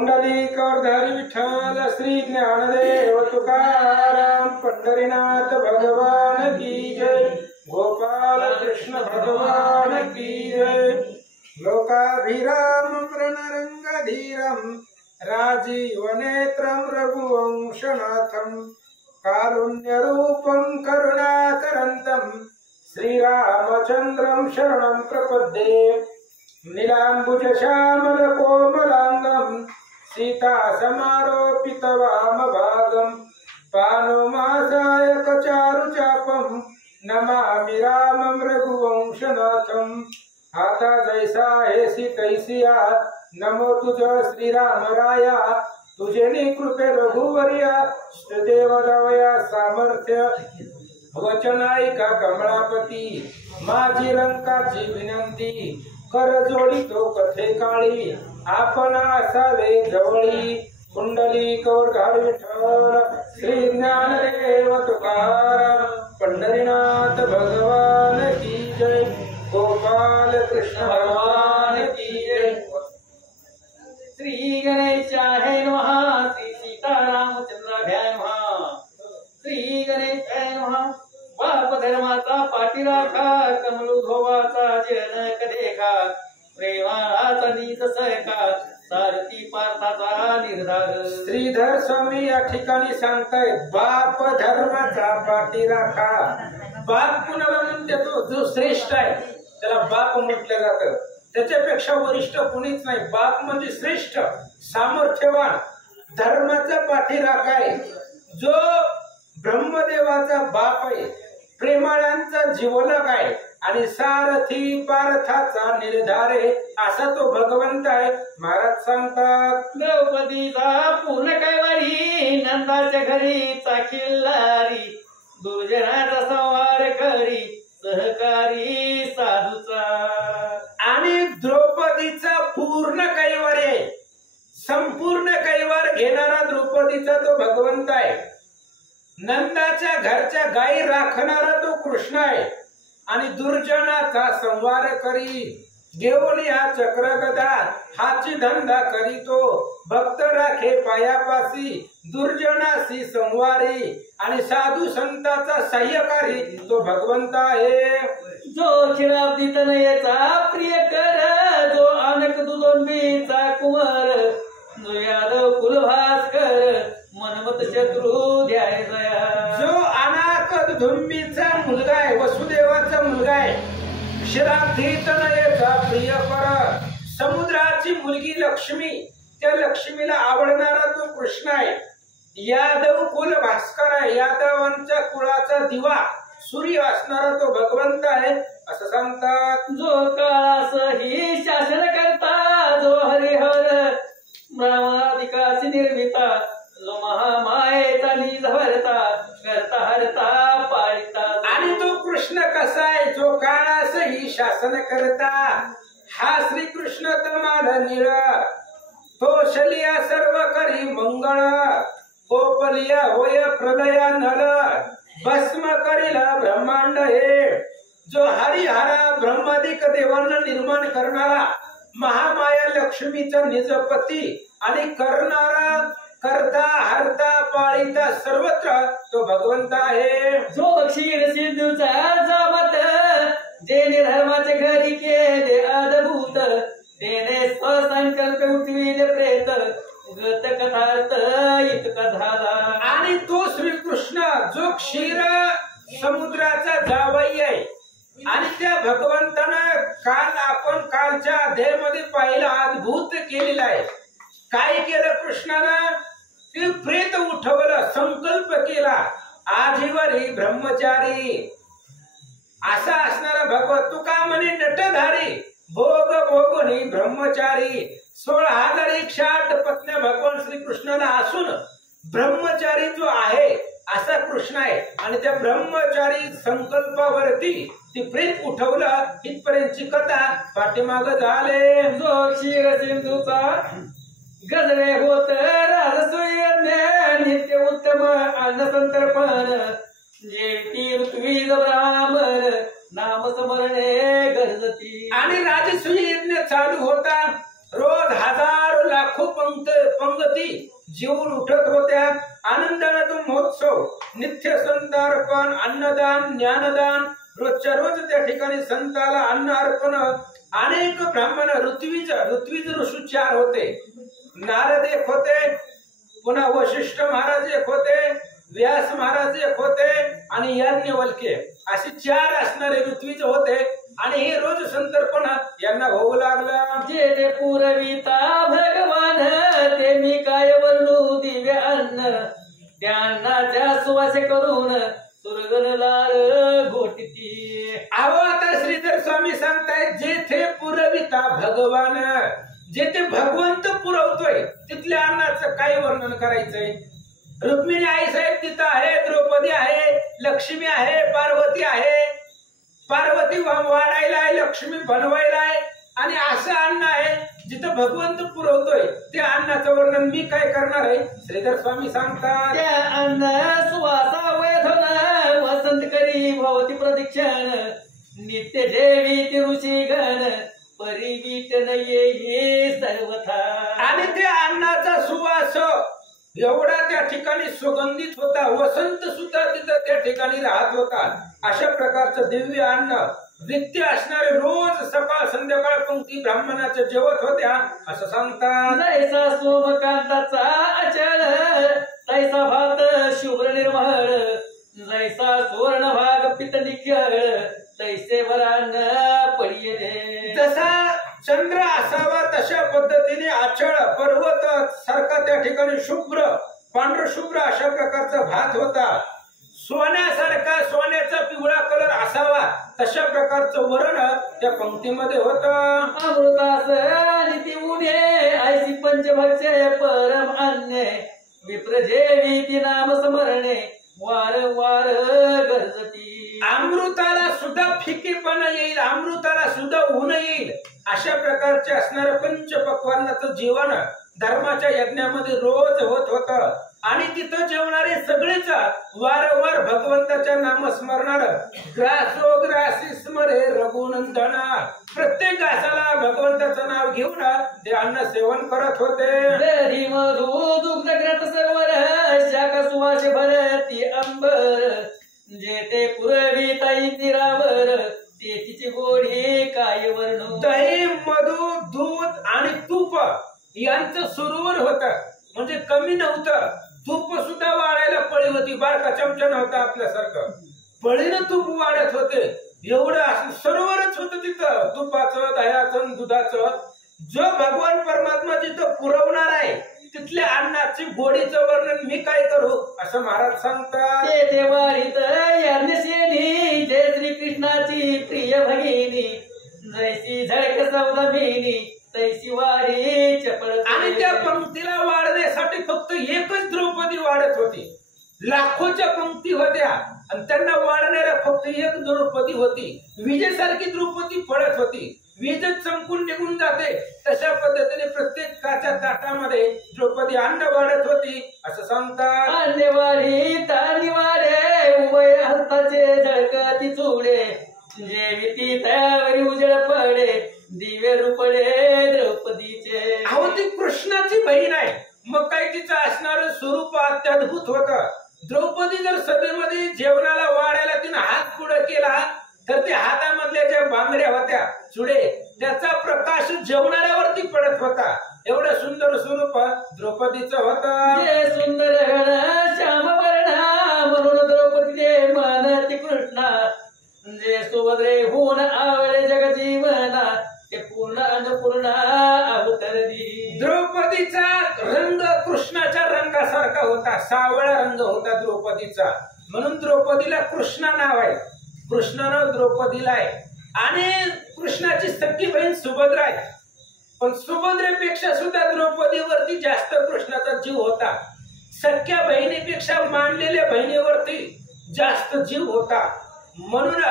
पुंडलिकवरधारी विठ्ठल श्री ज्ञानदेव तुकाराम पंढरीनाथ भगवान की जय। गोपाल कृष्ण भगवान की जय। लोकाभिराम प्रणरंगधीरम राजीवनेत्रं रघुवंशनाथं कारुण्यरूपं करुणाकरन्तं श्रीरामचन्द्रं शरणं प्रपद्ये। नीलाम्बुजश्यामलकोमलाङ्गं सीतासमारोपितवामभागं पाणोमासायकचारुचापं नमामि रामं रघुवंशनाथं। आता जैसा हेसी तैसिया नमो तुझ श्रीराम राया। तुझे कृपे रघुवर्या स्तुदेव दवया सामर्थ्य वचन ऐका कमळापती। माझी रंकाची विनंती कर जोडितो कथे काळी आपण असावे जवळी। पुंडलिकवरधारी विठ्ठल श्री ज्ञानदेव तुकाराम पंढरीनाथ भगवान की जय। गोपाल कृष्ण भगवान की जय। श्री गणेशाय नमः। श्री सीतारामचंद्राभ्याय नमः। श्री गणेशाय नमः। बाप धर्माचा पाठीराखा कमलोद्भवाचा जनक देखा प्रेमाचा नीत सैका सारथी पार्थाचा निर्धार। श्रीधर स्वामी या ठिकाणी सांगतायत बाप धर्माचा पाठीराखा। बाप कुणाला म्हणते तो जो श्रेष्ठ आहे त्याला बाप म्हटलं जातं। त्याच्यापेक्षा वरिष्ठ कोणीच नाही। बाप म्हणजे श्रेष्ठ सामर्थ्यवान धर्माचा पाठीराखा आहे। जो ब्रह्मदेवाचा बाप आहे प्रेमाळांचा जीवलक आहे आणि सारथी पार्थाचा निर्धार आहे असा तो भगवंत आहे। महाराज सांगतात द्रौपदीचा पूर्ण कैवारी नंदाच्या घरी चाकिल्लारी दुर्जनाचा संहार करी सहकारी साधूचा। आणि द्रौपदीचा पूर्ण कैवार आहे संपूर्ण कैवार घेणारा द्रौपदीचा तो भगवंत आहे। नंदाच्या घरच्या गायी राखणारा तो कृष्ण आहे आणि दुर्जनाचा संहार करी घेऊन हा चक्र गदा हाची धंदा करीतो। भक्त राखे पायापासी दुर्जनासी संवारी आणि साधू संताचा सह्यकारी तो भगवंत आहे। जो क्षीराब्दी तनयेचा प्रिय कर जो अनक दुदंबीचा कुमार जो यादव कुलभास्कर मनमत शत्रू ध्याय जया। जो अनाक दुदंबीचा मुलगा आहे वसुदेवाचा मुलगा आहे क्षीराब्दी तनयेचा प्रिय कर समुद्राची मुलगी लक्ष्मी त्या लक्ष्मीला आवडणारा तो कृष्ण आहे। यादव कुल भास्कर आहे यादवांच्या कुळाचा दिवा सूर्य असणारा तो भगवंत आहे असं सांगतात। जो काळास ही शासन करता जो हरिहर ब्रह्मादिकासी निर्मिता जो महामायेचा निज भरता करता हरता पाळिता। आणि तो कृष्ण कसा आहे जो काळास ही शासन करता हा श्री कृष्ण तमाल निळ तो शलिया सर्व करी मंगळ कोपलिया होय प्रलया नळ भस्म करील ब्रह्मांड हे। जो हरिहरा ब्रह्मादिक देवांना निर्माण करणारा महामाया लक्ष्मीचा निजपती आणि करणारा करता हरता पाळिता सर्वत्र तो भगवंत आहे। जो क्षीर सिंधूचा जामत जेने धर्माचे घरी केले अद्भुत तेने स्वसंकल्प उठविले प्रेत गत कथार्थ इतका झाला। आणि तो श्रीकृष्ण जो क्षीर समुद्राचा जावई आहे आणि त्या भगवंतानं काल आपण कालच्या अध्यायामध्ये पाहिलं अद्भुत केलेला आहे। काय केलं कृष्णानं ते प्रेत उठवलं संकल्प केला आजीवरी ब्रह्मचारी असा असणारा भगवत तुका म्हणे नटधारी भोग भोगुनी ब्रह्मचारी 16,108 पत्न्या भगवान श्रीकृष्णाला असून ब्रह्मचारी जो आहे असा कृष्ण आहे आणि त्या ब्रह्मचारी संकल्पावरती ती प्रेत उठवलं इथपर्यंतची कथा पाठीमाग झाले। जो क्षीर सिंधूचा गजरे होत राजसूय नित्य उत्तम अन्न संतर्पण जेती ऋत्वी ब्राह्मण नाम स्मरणे गरजती। आणि राजसूय यज्ञ चालू होता रोज हजारो लाखो जीवन उठत होत्या. आनंदाने तो महोत्सव, नित्य संतार्पण, अन्नदान, ज्ञानदान, रोजच्या रोज त्या ठिकाणी संताला अन्न अर्पण. अनेक ब्राह्मण, ऋत्विज ऋषी 4 होते. नारद एक होते, पुन्हा वशिष्ठ महाराज एक होते, व्यास महाराज एक होते आणि याज्ञवल्क्य, असे 4 असणारे ऋत्विज होते. आणि हे रोज संतर्पण यांना होऊ लागलं. जे ते पुरविता भगवान ते मी काय वर्णू दिव्य अन्न, त्या अन्नाच्या सुवासे करून सुरगण लाल घोटती. अहो आता श्रीधर स्वामी सांगतायत, जेथे पुरविता भगवान, जेथे भगवंत पुरवतोय तिथल्या अन्नाचं काय वर्णन करायचंय. रुक्मिणी आई साहेब तिथं आहे, द्रौपदी आहे, लक्ष्मी आहे, पार्वती आहे. पार्वती वाढायला आहे, लक्ष्मी बनवायला आहे. आणि असं अन्न आहे जिथं भगवंत पुरवतोय, त्या अन्नाचं वर्णन मी काय करणार आहे. श्रीधर स्वामी सांगतात, त्या अन्न सुवासा वैधन वसंत करी भवती प्रदीक्षण, नित्य देवी ती ऋषी गण परिवीटन ये सर्वथा. आणि त्या अन्नाचा सुवास एवढा त्या ठिकाणी सुगंधित होता, वसंत सुद्धा तिथं त्या ठिकाणी राहत होता. अशा प्रकारचं दिव्य अन्न नित्य असणारे रोज सकाळ संध्याकाळ पंक्ती ब्राह्मणाच्या जेवत होत्या असं सांगतात. जैसा सोमकांताचा अचळ, तैसा भात शुभ्र निर्मळ, जैसा सुवर्ण भाग पित्त निखळ, तैसे वरान पडिये. जसा चंद्र असावा तशा पद्धतीने अचळ पर्वत सारखा त्या ठिकाणी शुभ्र पांढर शुभ्र अशा प्रकारचा भात होता. सोन्यासारखा सोन्याचा पिवळा कलर असावा तशा प्रकारचं वरण त्या पंक्तीमध्ये होतं. अमृतास नीती उणे ऐसी पंचभक्षे परम अन्य, विप्रजेवी ती नाम स्मरणे वारंवार गरजती. अमृताला सुद्धा फिकेपणा येईल, अमृताला सुद्धा ऊन येईल अशा प्रकारचे असणारं पंचपक्वान्नाचं जीवन धर्माच्या यज्ञामध्ये रोज होत होतं. आणि तिथं जेवणारे सगळेच वारंवार भगवंताच्या नामस्मरणार. ग्रासोग्रासी स्मरे रघुनंदना, प्रत्येक घासाला भगवंताचं नाव घेऊन ते अन्न सेवन करत होते. दही मधु दुग्ध ग्रंथ सरोवर शाखा सुवास भरती अंबर, जे ते पुरवी ताई निरावर ते तिची गोडी काय वर्णू. दही मधु दूध आणि तूप यांचं सरोवर होतं, म्हणजे कमी नव्हतं. तूप सुद्धा वाढायला पळी होती, बारका चमचा नव्हता आपल्यासारखं, पळीनं तूप वाढत होते. एवढं असं सरोवरच होतं तिथं तुपाचं, दह्याचं, दुधाचं. जो भगवान परमात्मा जिथं पुरवणार आहे तिथल्या अन्नाची गोडीचं वर्णन मी काय करू असं महाराज सांगतात. ते वाढीत यज्ञसेनी जय श्री कृष्णाची प्रिय भगिनी, जैसी झळक सौदामिनी तैसी वाढी चपळ. आणि त्या पंक्तीला वाढण्यासाठी फक्त एकच द्रौपदी वाढत होती. लाखोच्या पंक्ती होत्या आणि त्यांना वाढणाऱ्या फक्त एक द्रौपदी होती. विजेसारखी द्रौपदी पडत होती, वीजच चमकून निघून जाते तशा पद्धतीने प्रत्येकाच्या ताटामध्ये द्रौपदी अन्न वाढत होती असं सांगतात. अन्य वाढी तानी वाढे उभय हस्ताचे झळकती चुडे, जेविती तयावरी उजळ पडे दिव्य रूपडे द्रौपदीचे. अहो ती कृष्णाची बहीण आहे, मग काय तिचं असणारं स्वरूप अत्याद्भुत होतं. द्रौपदी जर सभेमध्ये जेवणाला वाढायला तिने हात पुढे केला तर त्या हातामधल्या ज्या बांगड्या होत्या चुडे त्याचा प्रकाश जेवणाऱ्यावरती पडत होता. एवढं सुंदर स्वरूप द्रौपदीचं होतं. जे सुंदर गण श्याम वर्णा म्हणून द्रौपदीचे म्हणती कृष्णा, जे सुभद्रे होऊन आवळे जग जीवना ते पूर्ण अन्नपूर्णा अवतरली. द्रौपदीचा रंग कृष्णाच्या रंगासारखा होता, सावळा रंग होता द्रौपदीचा, म्हणून द्रौपदीला कृष्णा नाव आहे. कृष्णानं द्रौपदीला आहे. आणि कृष्णाची सख्खी बहीण सुभद्रा आहे, पण सुभद्रेपेक्षा सुद्धा द्रौपदीवरती जास्त कृष्णाचा जीव होता. सख्या बहिणीपेक्षा मानलेल्या बहिणीवरती जास्त जीव होता. म्हणून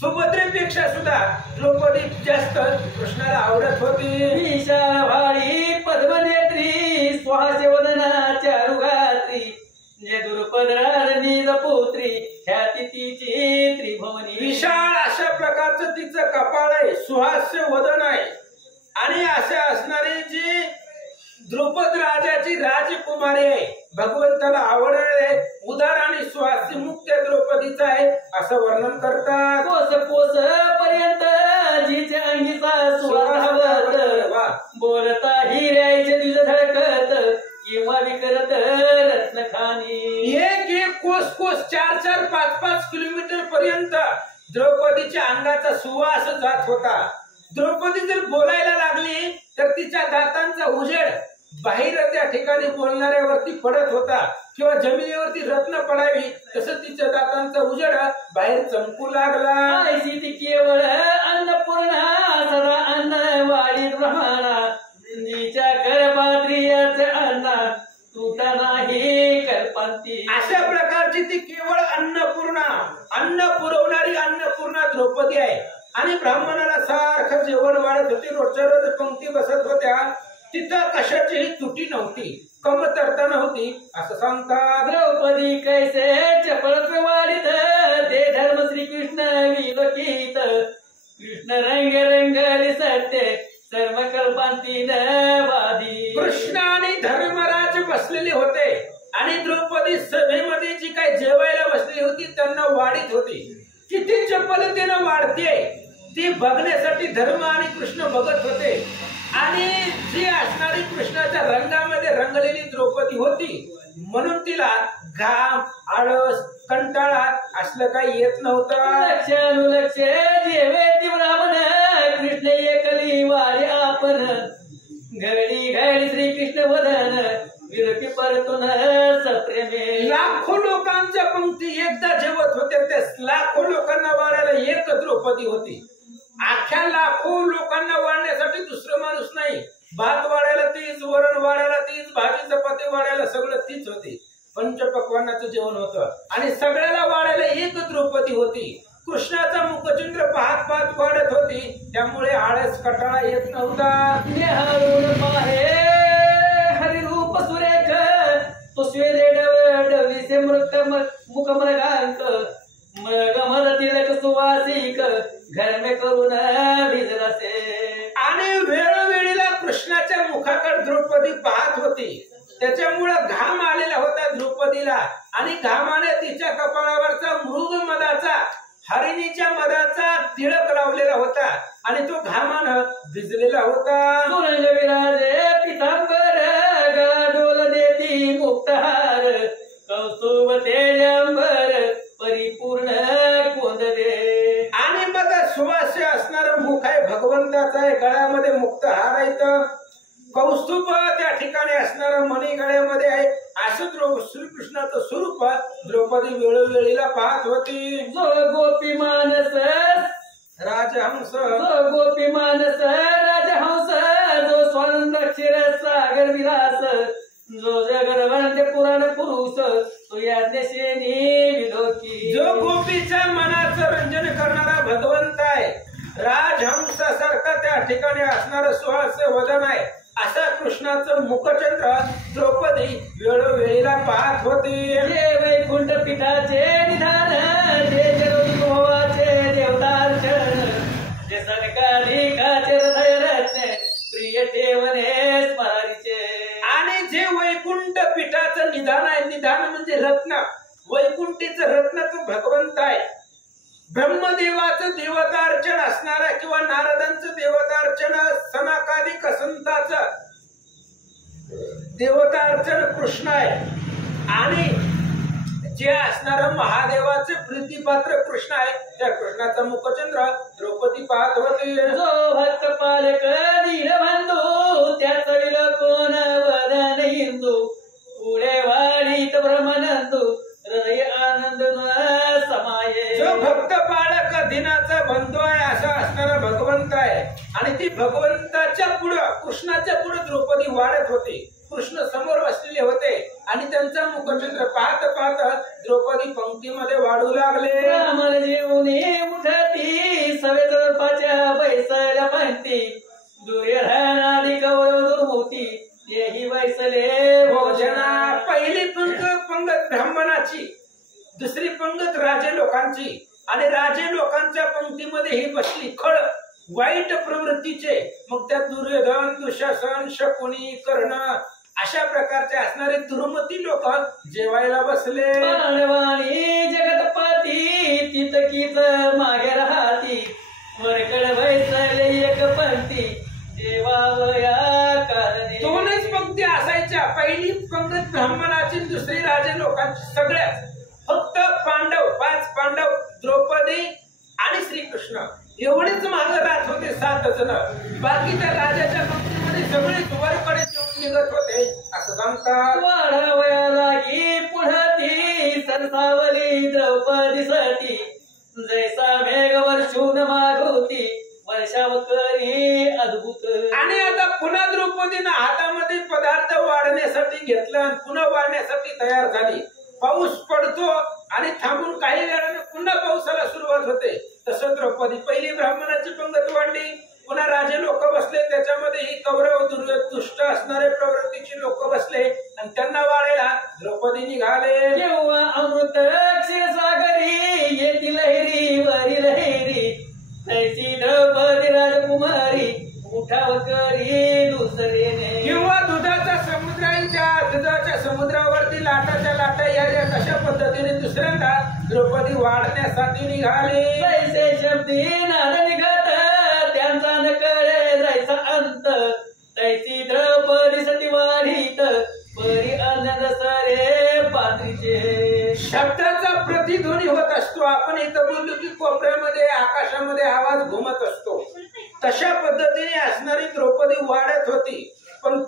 सुभद्रेपेक्षा सुद्धा द्रौपदी जास्त कृष्णाला आवडत होती. विशाल भारी पद्मनेत्री स्वासे वदनाच्या रुगात्री, जे दुर्पदराणी पुत्री ख्याती तिची त्रिभुवनी. विशाल अशा प्रकारचं तिचं कपाळ आहे, सुहास्य वदन आहे. आणि असे असणारे जे द्रौपद राजाची राजकुमारी आहे, भगवंताला आवडणारे उदार आणि स्वास्थ्य मुक्त द्रौपदीचा आहे असं वर्णन करतात. कोस कोस पर्यंत जिच्या अंगीचा सुवास बोलता हिऱ्याचे दिल धडकत किंवा विकरत रत्नखानी. एक एक कोस कोस 4-4, 5-5 किलोमीटर पर्यंत द्रौपदीच्या अंगाचा सुवास जात होता. द्रौपदी जर बोलायला लागली तर तिच्या दातांचा उजेड बाहेर त्या ठिकाणी बोलणाऱ्यावरती पडत होता किंवा जमिनीवरती रत्न पडावी तसं तिच्या दातांचा उजेड बाहेर चमकू लागला. ती केवळ अन्नपूर्णा सदा अन्न वाढीत ब्रह्मणा जिच्या गर्भात्रियाच अन्ना तुटा नाही कल्पांती. अशा प्रकारची ती केवळ अन्नपूर्णा, अन्न पुरवणारी अन्नपूर्णा द्रौपदी आहे. आणि ब्राह्मणाला सारखं जेवण वाढत होती, रोजच्या रोज पंक्ती बसत होत्या. तिथं कशाचीही त्रुटी नव्हती, कमतरता नव्हती असं सांगतात. द्रौपदी कैसे चपळत्व वाढीत ते धर्म श्रीकृष्ण विलोकित कृष्ण रंग रंगली सत्य सर्व कल्पांतीन वादी. कृष्ण आणि धर्मराज बसलेले होते आणि द्रौपदी सभेमध्ये जी काही जेवायला बसली होती त्यांना वाढीत होती. किती चपलतेनं वाढते ती बघण्यासाठी धर्म आणि कृष्ण बघत होते. आणि जी असणारी कृष्णाच्या रंगामध्ये रंगलेली द्रौपदी होती म्हणून तिला घाम, आळस, कंटाळा असलं काही येत नव्हतं. लक्ष अनुलक्ष जेवे ती ब्राह्मण कृष्ण एकली वारी आपण घडी घडी श्रीकृष्ण वदन विरती परतून सप्रेमे. लाखो लोकांच्या पंक्ती एकदा जेवत होत्या, त्या लाखो लोकांना वाढायला एक द्रौपदी होती. अख्ख्या लाखो लोकांना वाढण्यासाठी दुसरं माणूस नाही. भात वाढायला तीच, वरण वाढायला तीच, भाजी चपाती वाढायला सगळं तीच होती. पंचपक्वान्नाचं जेवण होतं आणि सगळ्याला वाढायला एक द्रौपदी होती. कृष्णाचा मुखचंद्र पाहत पाहत वाढत होती त्यामुळे आळस कटाळा येत नव्हता. हरिरूप सुरेख तो स्वेदे डविसे मृत मुखमृगांक मृगमर तिलक सुवासिक घर में करून भिजलासे. आणि वेळोवेळीला कृष्णाच्या मुखाकडे द्रौपदी पाहत होती त्याच्यामुळं घाम आलेला होता द्रौपदीला. आणि घामाने तिच्या कपाळावरचा मृग मदाचा, हरिणीच्या मदाचा तिळक लावलेला होता आणि तो घामानं भिजलेला होता. सुरंग विराजे पितांबर गळा डोल देती मुक्तहार कौस्तुभ तेजंबर परिपूर्ण कोंदले. आणि मग सुवास्य असणार मुख आहे भगवंताचा आहे, गळ्यामध्ये मुक्त हार आहे, कौस्तुभ त्या ठिकाणी असणारा मणी गळ्यामध्ये आहे. असं श्रीकृष्णाचं स्वरूप द्रौपदी वेळोवेळीला पाहत होती. जो गोपी मानस राजहंस, जो गोपी मानस राजहंस जो स्वानंद क्षीर सागर विलास जो जगदवंत पुराण पुरुष तो याज्ञसेनी विलोकी. जो गोपीच्या मनाचं रंजन करणारा भगवंत आहे, राजहंस सारखा त्या ठिकाणी असणारं सुहास्य वदन आहे, असा कृष्णाचं मुखचंद्र द्रौपदी वेळोवेळीला पाहत होती. जे वैकुंठ पीठाचे निधान जे जगदुभवाचे देवतार्चन जे सनकाधिकाचे हृदय रत्न प्रिय ठेवणे स्मरारीचे. आणि जे वैकुंठ पीठाचं निधान आहे, निधान म्हणजे रत्न, वैकुंठीचं रत्न तो भगवंत आहे. ब्रह्मदेवाचं देवतार्चन असणारा किंवा नारदांचं देवतार्चन, सनकादिक संतांचं देवतार्चन कृष्ण आहे. आणि जे असणारं महादेवाचे प्रीतीपात्र कृष्ण आहे त्या कृष्णाचा मुखचंद्र द्रौपदी पाहत होती. जो भक्त पालक दीनबंधू त्याचा विलोकन वदन हिंदू पुढे वाढीत ब्रह्मानंदू हृदय आनंद समाये. जो भक्त पालक दिनाचा बंधू आहे असा असणारा भगवंत आहे. आणि ती भगवंताच्या पुढं, कृष्णाच्या पुढे द्रौपदी वाढत होती. कृष्ण समोर बसलेले होते आणि त्यांचा मुखचंद्र पाहत पाहत द्रौपदी पंक्तीमध्ये वाढू लागले. ब्राह्मण जेवणे उठती सवेतरपाच्या बैसल्या पंक्ती दुर्योधनादि कौरव दुर्मूर्ती तेही बैसले भोजना. पहिली पंगत ब्राह्मणाची, दुसरी पंगत राजे लोकांची आणि राजे लोकांच्या पंक्तीमध्ये ही बसली. खळ वाईट प्रवृत्तीचे, मग त्यात दुर्योधन, दुःशासन, शकुनी, कर्ण अशा प्रकारचे असणारे दुर्मती लोक जेवायला बसले. पांडवानी जगतपती तितकीच मागे राहती, वरकड बैसले एक पंक्ती जेवावया कारणे. दोनच पंक्ती असायच्या, पहिली पंगत ब्राह्मणाची, दुसरी राजे लोकांची. सगळ्याच फक्त पांडव, 5 पांडव, द्रौपदी आणि श्रीकृष्ण एवढेच मागे राहत होते, 7 जण. बाकीच्या राजाच्या पंक्तीमध्ये सगळे वरकडे जेवून निघत होते असं सांगतात. वाढावया लागी पुढे ती सरसावली द्रौपदीसाठी, जैसा मेघ वर्षून मागवती वर्षाव करी अद्भुत. आणि आता पुन्हा द्रौपदीनं हातामध्ये पदार्थ वाढण्यासाठी घेतला आणि पुन्हा वाढण्यासाठी तयार झाली. पाऊस पडतो आणि थांबून काही वेळाने पुन्हा पावसाला सुरुवात होते. तसं द्रौपदी पहिली ब्राह्मणाची पंगत वाढली, पुन्हा राजे लोक बसले, त्याच्यामध्ये ही कौरव दुष्ट असणारे प्रवृत्तीची लोक बसले आणि त्यांना वाढायला द्रौपदी निघाले. जेव्हा अमृत क्षीरसागरी येती लहेरी वरी लहेरी, तैसी द्रौपदी राजकुमारी उठाव करी दुसरीने. किंवा दुधाचा समुद्र आहे, त्या दुधाच्या समुद्रावरती लाटाच्या लाटा यायच्या, तशा पद्धतीने दुसऱ्यांदा द्रौपदी वाढण्यासाठी निघाली. तैसे शब्दी नाद निघत त्यांचा न कळे जायचा अंत, तैसी द्रौपदी सती वाढीत परी आनंद सरे पात्रीचे. शब्दाचा प्रतिध्वनी होत असतो. आपण इथं बोललो की कोपऱ्यामध्ये आकाशामध्ये आवाज घुमत असतो, तशा पद्धतीने असणारी द्रौपदी वाढत होती. पण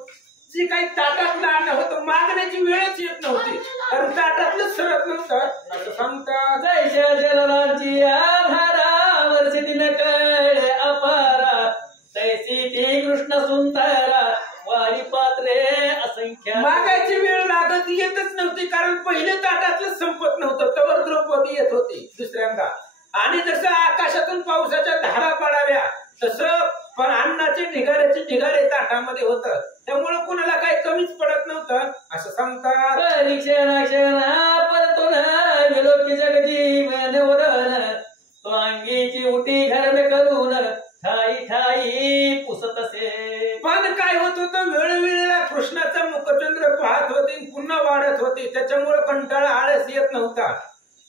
जी काही ताटातलं अन्न होतं मागण्याची वेळच येत नव्हती, कारण ताटातलं सरत नव्हतं असं सांगतात. जैशा जलांची आधारा वर्षी दिन कळे अपारा, तैसी ती कृष्ण सुंदरा वाली पात्रे असंख्य. मागायची वेळ लागत येतच नव्हती, कारण पहिले ताटातलं संपत नव्हतं, तवर द्रौपदी येत होती दुसऱ्यांदा. आणि जसं आकाशातून पावसाच्या धारा पडाव्या तसं पण अन्नाचे ढिगारे ताटामध्ये होत, त्यामुळे कुणाला काही कमीच पडत नव्हतं असं सांगतात. परीक्षणा क्षणा परतून विलोकी जगजीवन वरण, तो अंगीची उटी घरमे करून ठाई ठाई पुसत असे. पण काय होत होतं, वेळोवेळीला कृष्णाचा मुखचंद्र पाहत होते, पुन्हा वाढत होते, त्याच्यामुळे कंटाळा आळस येत नव्हता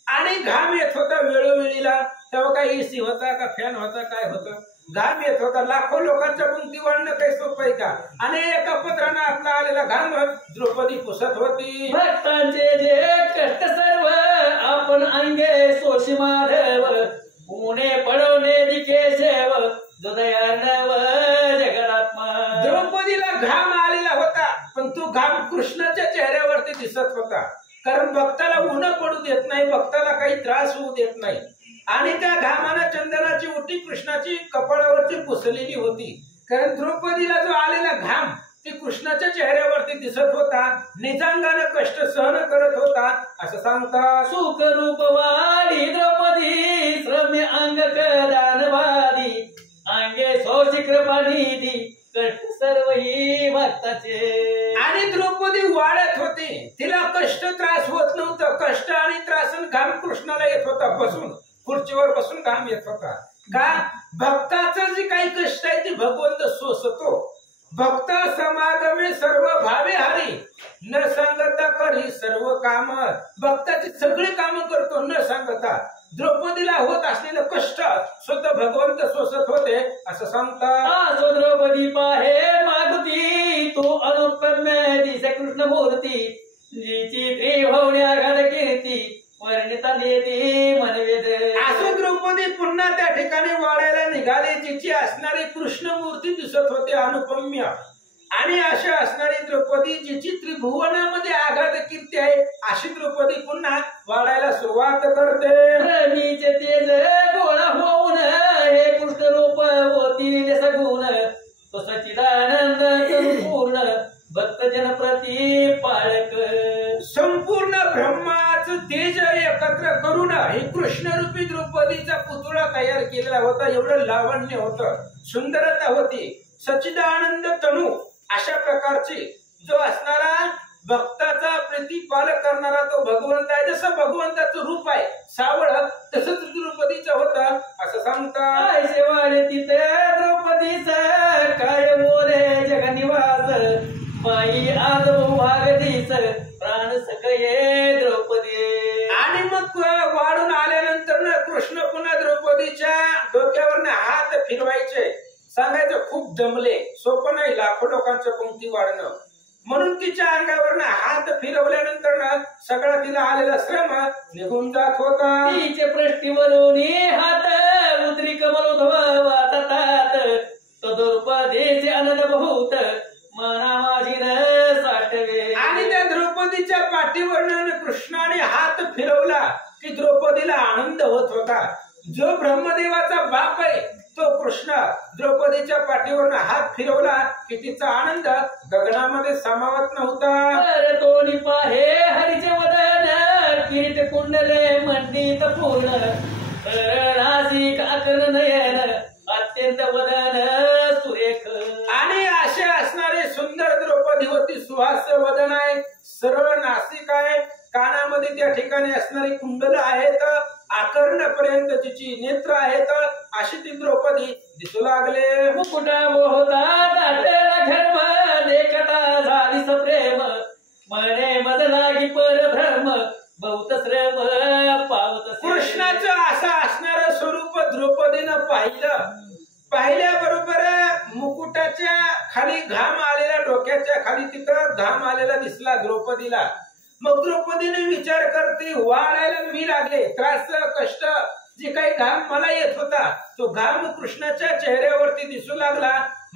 आणि घाम येत होता वेळोवेळीला. तेव्हा काय एसी होता का फॅन होता, काय होतं, घाम येत होता. लाखो लोकांच्या पंक्ती वाढणं काही सोपं आहे का? आणि एका पत्रानं आपला आलेला घाम द्रौपदी पुसत होती. भक्तांचे जे कष्ट सर्व आपण अंगे सोशी माधव, पुणे पडवणे दिकेशव हृदयानव जगदात्मा. द्रौपदीला घाम आलेला होता, पण तो घाम कृष्णाच्या चेहऱ्यावरती दिसत होता, कारण भक्ताला ऊन पडू देत नाही, भक्ताला काही त्रास होऊ देत नाही. आणि त्या घामानं चंदनाची उटी कृष्णाची कपाळावरती पुसलेली होती, कारण द्रौपदीला जो आलेला घाम ती कृष्णाच्या चेहऱ्यावरती दिसत होता. निजांगानं कष्ट सहन करत होता असं सांगतात. सुख रूप वाढी द्रौपदी श्रम्य अंग दानवादी, अंगे सौशी कृपा निधी कष्ट सर्व ही भक्ताचे. आणि द्रौपदी वाढत होती, तिला कष्ट त्रास होत नव्हतं. कष्ट आणि त्रास घाम कृष्णाला येत होता, बसून खुर्चीवर बसून घाम येत होता. का? भक्ताचं जे काही कष्ट आहे ते भगवंत सोसतो. भक्त समागमे सर्व भावे हरी, न सांगता करी सर्व काम. भक्ताची सगळी कामं करतो न सांगता. द्रौपदीला होत असलेलं कष्ट सुद्धा भगवंत सोसत होते असं सांगतात. द्रौपदी पाहे मागुती तो अनुपम्य दिसे कृष्ण मूर्ती, जिची त्रिभुवन्या घात कीर्ती वर्णिता नेती मनवेद. असं द्रौपदी पुन्हा त्या ठिकाणी वाढायला निघाली, जिची असणारी कृष्ण मूर्ती दिसत होते अनुपम्य. आणि अशा असणारी द्रौपदी जिची त्रिभुवनामध्ये आघात कीर्ती आहे, अशी द्रौपदी पुन्हा वाढायला सुरुवात करते. रवीचे तेज गोळा होऊन हे कृष्ण रूप होती सगुण, तो सच्चिदानंद संपूर्ण भक्तजन प्रति पाळक. संपूर्ण ब्रह्माचं तेज एकत्र करून हे कृष्णरूपी द्रौपदीचा पुतळा तयार केलेला होता. एवढं लावण्य होतं, सुंदरता होती, सच्चिदानंद तनू अशा प्रकारची जो असणारा भक्ताचा प्रतिपाल करणारा तो भगवंत आहे. जसं भगवंताचं रूप आहे सावळ तसंच द्रौपदीचं होतं असं सांगतात. ऐसे वाढे तिथे द्रौपदीचं काय बोले जगनिवास माई आज भागदीस प्राण सकये द्रौपदी. आणि मग वाढून आल्यानंतर ना कृष्ण पुन्हा द्रौपदीच्या डोक्यावर हात फिरवायचे. सांगायचं खूप दमले, सोपं नाही लाखो लोकांच्या पंक्ती वाढणं. म्हणून तिच्या अंगावर हात फिरवल्यानंतर ना सगळा तिला आलेला श्रम निघून जात होता. तिचे पृष्ठीवरून हात उतरी कमल वाटतात तो द्रौपदीचे आनंद बहुत मना माझी न साठवे. आणि त्या द्रौपदीच्या पाठीवरनं कृष्णाने हात फिरवला की द्रौपदीला आनंद होत होता. जो ब्रह्मदेवाचा बाप आहे तो कृष्ण द्रौपदीच्या पाठीवरनं हात फिरवला की तिचा आनंद गगनामध्ये समावत नव्हता. तोनी पाहे हरीचे वदन किरीट कुंडले मंडित पूर्ण नासिक आकर नयन अत्यंत वदन सुरेख. आणि असे असणारे सुंदर द्रौपदी होती. सुहास वदन आहे, सरळ नासिक आहे, कानामध्ये त्या ठिकाणी असणारी कुंडल आहेत, आकर्णपर्यंत तिची नेत्र आहेत. अशी ती द्रौपदी दिसू लागले. मुकुटा होता दाटेला धर्म देखता झाली सप्रेम म्हणे मज लागी परभ्रम बहुत श्रम पावत. कृष्णाचं असं असणारं स्वरूप द्रौपदीनं पाहिलं. पाहिल्याबरोबर मुकुटाच्या खाली घाम आलेला, डोक्याच्या खाली तिथं घाम आलेला दिसला द्रौपदीला. मग द्रौपदीने विचार करते वाढायला मी लागले, त्रास कष्ट जे काही घाम मला येत होता तो घाम कृष्णाच्या चेहऱ्यावरती दिसू लागला.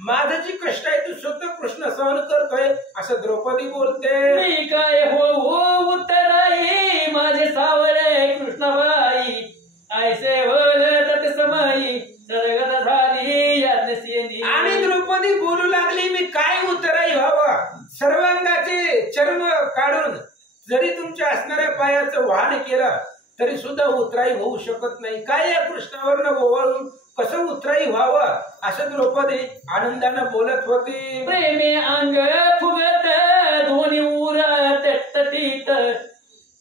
माझं जी कष्ट आहे तू स्वतः कृष्ण सहन करतोय असं द्रौपदी बोलते. मी काय हो उत्तराई माझे सावळे कृष्णबाई ऐसे बोलत समाई सरगत झाली याज्ञसेनी. आणि द्रौपदी बोलू लागली मी काय उतराई व्हावं. सर्वांगाचे चर्म काढून जरी तुमच्या असणाऱ्या पायाचं वाहन केलं तरी सुद्धा उतराई होऊ शकत नाही. काय या कृष्णावरनं ओवाळून कसं उतराई व्हावं असं द्रौपदी आनंदानं बोलत होती. प्रेमे अंग फुगत दोन्ही उर तटीत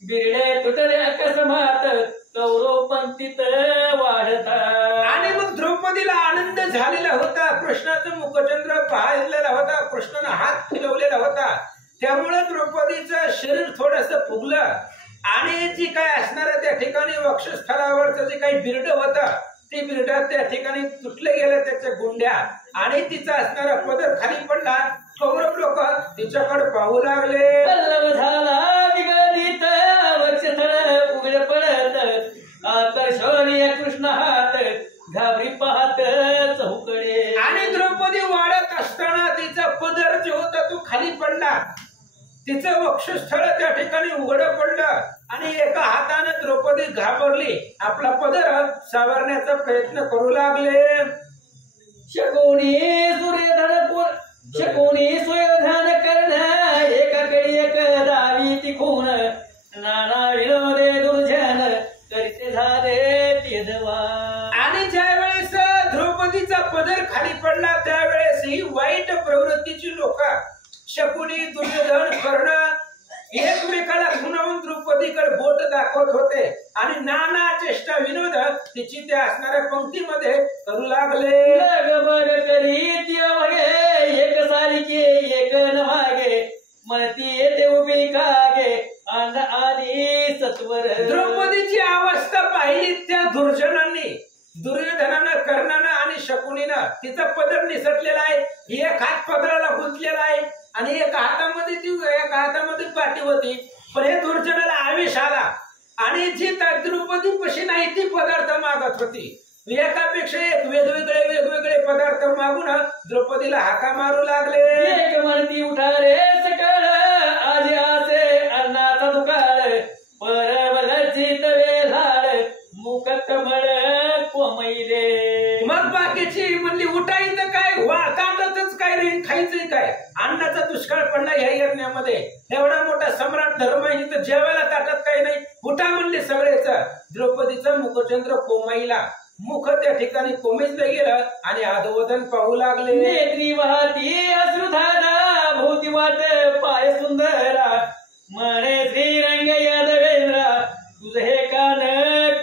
बिरडे तुटले अकस्मात कौरव पंक्तीत वाढता. आणि मग द्रौपदीला आनंद झालेला होता. कृष्णाचं मुखचंद्र पाहिलेला होता, कृष्णानं हात फिरवलेला होता. त्यामुळे द्रौपदीचं शरीर थोडस फुगलं आणि जी काय असणाऱ्या त्या ठिकाणी वक्षस्थळावरचं जे काही बिरड होतं ते बिरडात त्या ठिकाणी तुटले गेले त्याच्या गुंड्या आणि तिचा असणारा पदर खाली पडला. कौरव लोक तिच्याकडे पाहू लागले. पल्लव झाला विगलित वक्षस्थळ उघड पडत आकर्षणीय कृष्ण हात घाबरी पाहत चौकडे. आणि द्रौपदी वाढत असताना तिचा पदर जो होता तो खाली पडला. तिचं वक्षस्थळ त्या ठिकाणी उघड पडलं आणि एका हाताने द्रौपदी घाबरली. आपला पदर सावरण्याचा प्रयत्न करू लागले. शकुनी सुयोधन कर्ण एकाकडे एक दावी तिखून नाना विनोदे दुर्जन करीते झाले ते धवा. आणि ज्या वेळेस द्रौपदीचा पदर खाली पडला त्यावेळेस ही वाईट प्रवृत्तीची लोक शकुनी दुर्योधन कर्ण एकमेकाला खुणावून द्रौपदीकडे बोट दाखवत होते आणि नाना चेष्टा विनोद तिची त्या असणाऱ्या पंक्तीमध्ये करू लागले. लगबग करीत एक सारिके एक नवागे म्हणती येते उभी कागे अंग आली सत्वर. द्रौपदीची अवस्था पाहिली त्या दुर्जनांनी. दुर्योधनानं कर्णानं आणि शकुनीनं तिचा पदर निसटलेला आहे. एक हात पदराला गुंतलेला आहे आणि एका हातामध्ये पाठी होती. पण हे दुर्जनाला आवेश आला आणि जी द्रौपदी पशी नाही ती पदार्थ मागत होती. एकापेक्षा एक वेगवेगळे पदार्थ मागून द्रौपदीला हाका मारू लागले. एक म्हणती उठा रे सकाळ आज असे अन्नाचा दुकाळ परबलचित वेलाळ मुख कमळ कोमैले. मग बाकीची म्हणली उठायचं काय ताटातच काय रे खायचंय काय. अन्नाचा दुष्काळ पडला ह्या यज्ञामध्ये. एवढा मोठा सम्राट धर्म आहे तर जेवायला ताटात काही नाही. उठा म्हणले सगळेच. द्रौपदीचं मुखचंद्र कोमाईला मुख त्या ठिकाणी कोमेजलं गेलं आणि अधोवदन पाहू लागले. नेत्री वाहती अश्रुधारा भोवती वाट पाय सुंदरा म्हणे श्रीरंग यादवेंद्र तुझं हे कान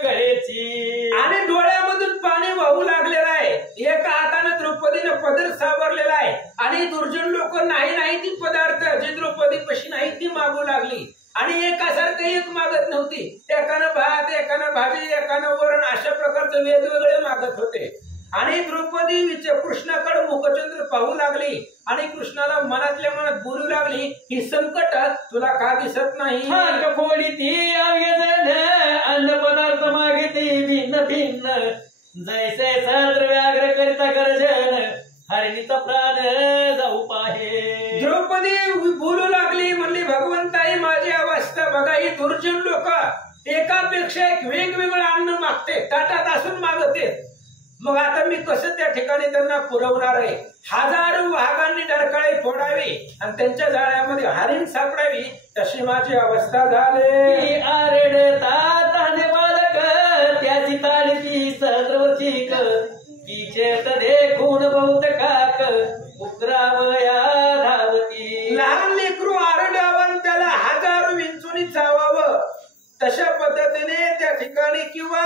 कळेची. आणि डोळ्यामधून पाणी वाहू लागलेलं आहे. एका हाताने द्रौपदीनं पदर सावरलेला आहे आणि दुर्जन लोक नाही ती पदार्थ जे द्रौपदी पशी नाही ती मागू लागली आणि एकासारखं एक मागत नव्हती. एकानं भात, एकानं भाजी, एकानं वरण अशा प्रकारचे वेगवेगळे मागत होते. आणि द्रौपदी कृष्णाकडे मुखचंद्र पाहू लागली आणि कृष्णाला मनातल्या मनात बोलू लागली ही संकट तुला का दिसत नाही. फोडी ती अन्न पदार्थ मागिती भिन्न भिन्न जैसे सहस्र व्याघ्र करिता गर्जन हरिणीचा प्राण जाऊ पाहे. द्रौपदी बोलू लागली म्हणली भगवंताई माझी अवस्था बघा. ही दुर्जन लोक एकापेक्षा एक वेगवेगळं अन्न मागते, ताटात असून मागते. मग आता मी कसं त्या ठिकाणी त्यांना पुरवणार आहे. हजारो वाघांनी डरकाळी फोडावी आणि त्यांच्या जाळ्यामध्ये हरिण सापडावी तशी माझी अवस्था झाली. आरडता ताने बालक त्याची ताडती सहस्रवचिक तिचेत देखून बहुत काक उग्रावया धावती. लहान लेकरू आरडावं त्याला हजारो विंचूनी चावावं तशा पद्धतीने त्या ठिकाणी किंवा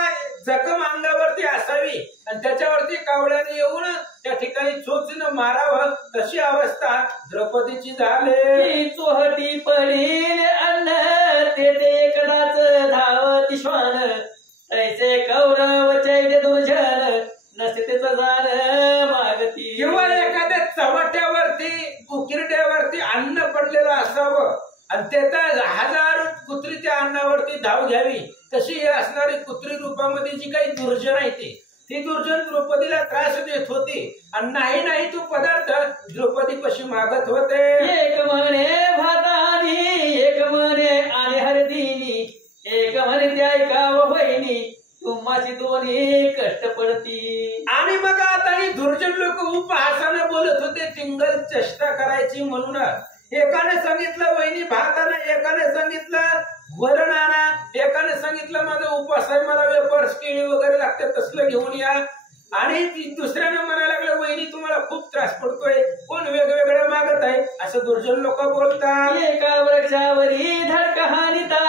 जखम अंगावरती असावी आणि त्याच्यावरती कावड्याने येऊन त्या ठिकाणी चोचीनं मारावं तशी अवस्था द्रौपदीची झाली. चोहटी पडील अन्न ते कदाच धावती श्वान तैसे कौरव चैत्य दुर्जन नसे त्याचं जाण मागती. किंवा एखाद्या चवट्यावरती उकिरड्यावरती अन्न पडलेलं असावं आणि त्याचा हजारो कुत्री त्या अन्नावरती धाव घ्यावी तशी असणारी कुत्री रूपामध्ये जी काही दुर्जन आहे ती दुर्जन द्रौपदीला त्रास देत होती आणि नाही तो पदार्थ द्रौपदी पशी मागत होते. एक म्हणे भातानी एक म्हणे आणि हरदिनी एक म्हणे त्या ऐकाव बहिणी तुम्हाची दोन्ही कष्ट पडती. आणि मग आता ही दुर्जन लोक उपहासानं बोलत होते टिंगल चेष्टा करायची म्हणून. एकाने सांगितलं वहिनी भाताना, एकाने सांगितलं वरण आणा, एकाने सांगितलं माझा उपवास आहे मला वेपर्स केळी वगैरे लागते तसलं घेऊन या. आणि दुसऱ्यानं म्हणायला लागलं वहिनी तुम्हाला खूप त्रास पडतोय कोण वेगवेगळं मागत आहे असं दुर्जन लोक बोलतात. एका वृक्षावरी धडका हानिता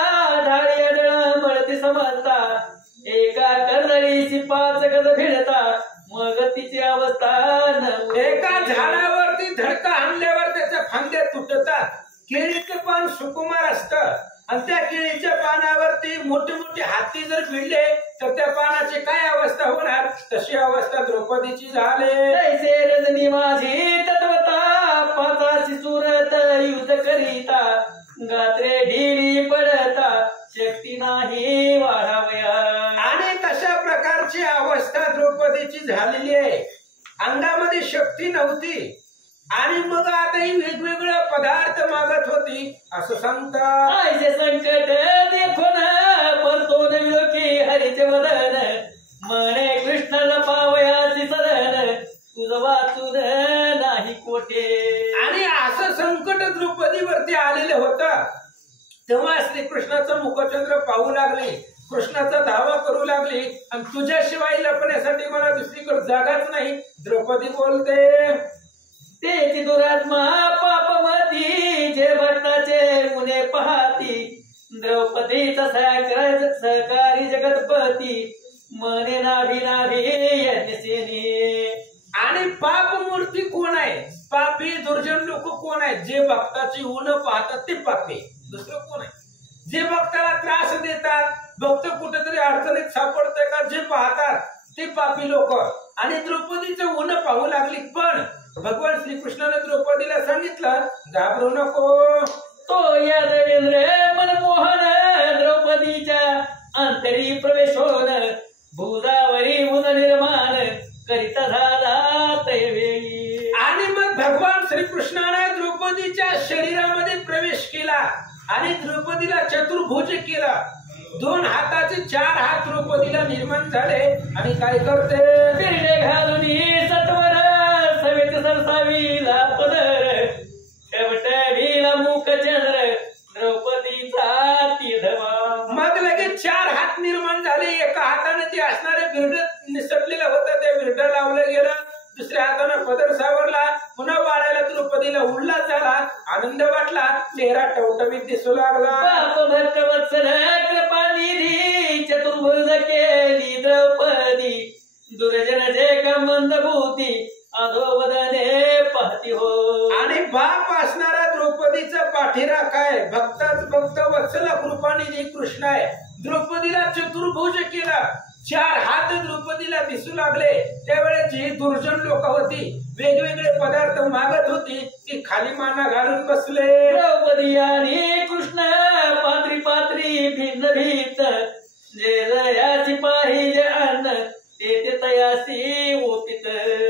ढाळी अडळ मळते समजता एका कर्दळीची 5 गज भिडता मग तिची अवस्था. एका झाडावरती धडका हाणल्यावर त्याच्या फांद्या तुटतात. केळीचं पान सुकुमार असतं आणि त्या केळीच्या पानावरती मोठे मोठे हाती जर भिडले तर त्या पानाची काय अवस्था होणार तशी अवस्था द्रौपदीची झाली. तैसे रजनी माझी तत्वता पाचाची सुरत युद्ध करीता गात्रे ढिली पडता शक्ती नाही वाढावया. आणि तशा प्रकारची अवस्था द्रौपदीची झालेली आहे. अंगामध्ये शक्ती नव्हती आणि मग आता ही वेगवेगळे पदार्थ मागत होती असं सांगतात. ऐसे संकट देखून परतो नविलोकी हरीचे वदन म्हणे कृष्णाला पावयाची सदन तुझं वाचून नाही कोठे. आणि असं संकट द्रौपदीवरती आलेलं होतं तेव्हा श्रीकृष्णाचं मुखचंद्र पाहू लागले, कृष्णाचा धावा करू लागली आणि तुझ्याशिवाय लपण्यासाठी मला दुसरीकडे जागाच नाही. द्रौपदी बोलते तेची दुरात्मा पापमती जे भक्ताचे मुने पाहती द्रौपदीचा सहकारी जगतपती मने नाभी यज्ञसेनी. आणि पाप मूर्ती कोण आहे? पापी दुर्जन लोक कोण आहेत? जे भक्ताची ऊन पाहतात ते पापी. दुसरं कोण आहे? जे भक्ताला त्रास देतात, भक्त कुठेतरी अडचणीत सापडतंय का जे पाहतात ते पापी लोक. आणि द्रौपदीचं ऊन पाहू लागली पण भगवान श्रीकृष्णाने द्रौपदीला सांगितलं घाबरू नको. तो यादवेंद्र मनमोहन द्रौपदीच्या अंतरी प्रवेश होन भुजावरी उदनिर्माण करिता झाला तैवेळी. आणि मग भगवान श्रीकृष्णाने द्रौपदीच्या शरीरामध्ये प्रवेश केला आणि द्रौपदीला चतुर्भुज केला. 2 हाताचे 4 हात द्रौपदीला निर्माण झाले आणि काय करते बिरडे घालून सत्वर सवेत सरसावीला पदर शेवटवीला मुखचंद्र द्रौपदीचा तीधवा. मग लगेच 4 हात निर्माण झाले. एका हाताने ते असणारे बिरड निसटलेलं होतं ते बिरड लावलं गेलं, दुसऱ्या हाताने पदर सावरला. पुन्हा वाढायला द्रौपदीला उल्हास झाला, आनंद वाटला चेहरा टवटवीत दिसू लागला. बाप भक्त वत्सल कृपानिधी चतुर्भुज केली द्रौपदी दुर्जन जे का मंदभूती अधोवदने पाहती हो. आणि बाप असणारा द्रौपदीचा पाठीरा काय भक्ताच भक्त वत्सला कृपानिधी कृष्ण आहे. द्रौपदीला चतुर्भुज केला, 4 हात द्रौपदीला दिसू लागले. त्यावेळेस जी दुर्जन लोक होती वेगवेगळे पदार्थ मागत होती ती खाली माना घालून बसले. द्रौपदी आणि कृष्ण पात्री पात्री भिन्न भीत जे जयाची पाहिजे अन्न ते तयासी ओपित.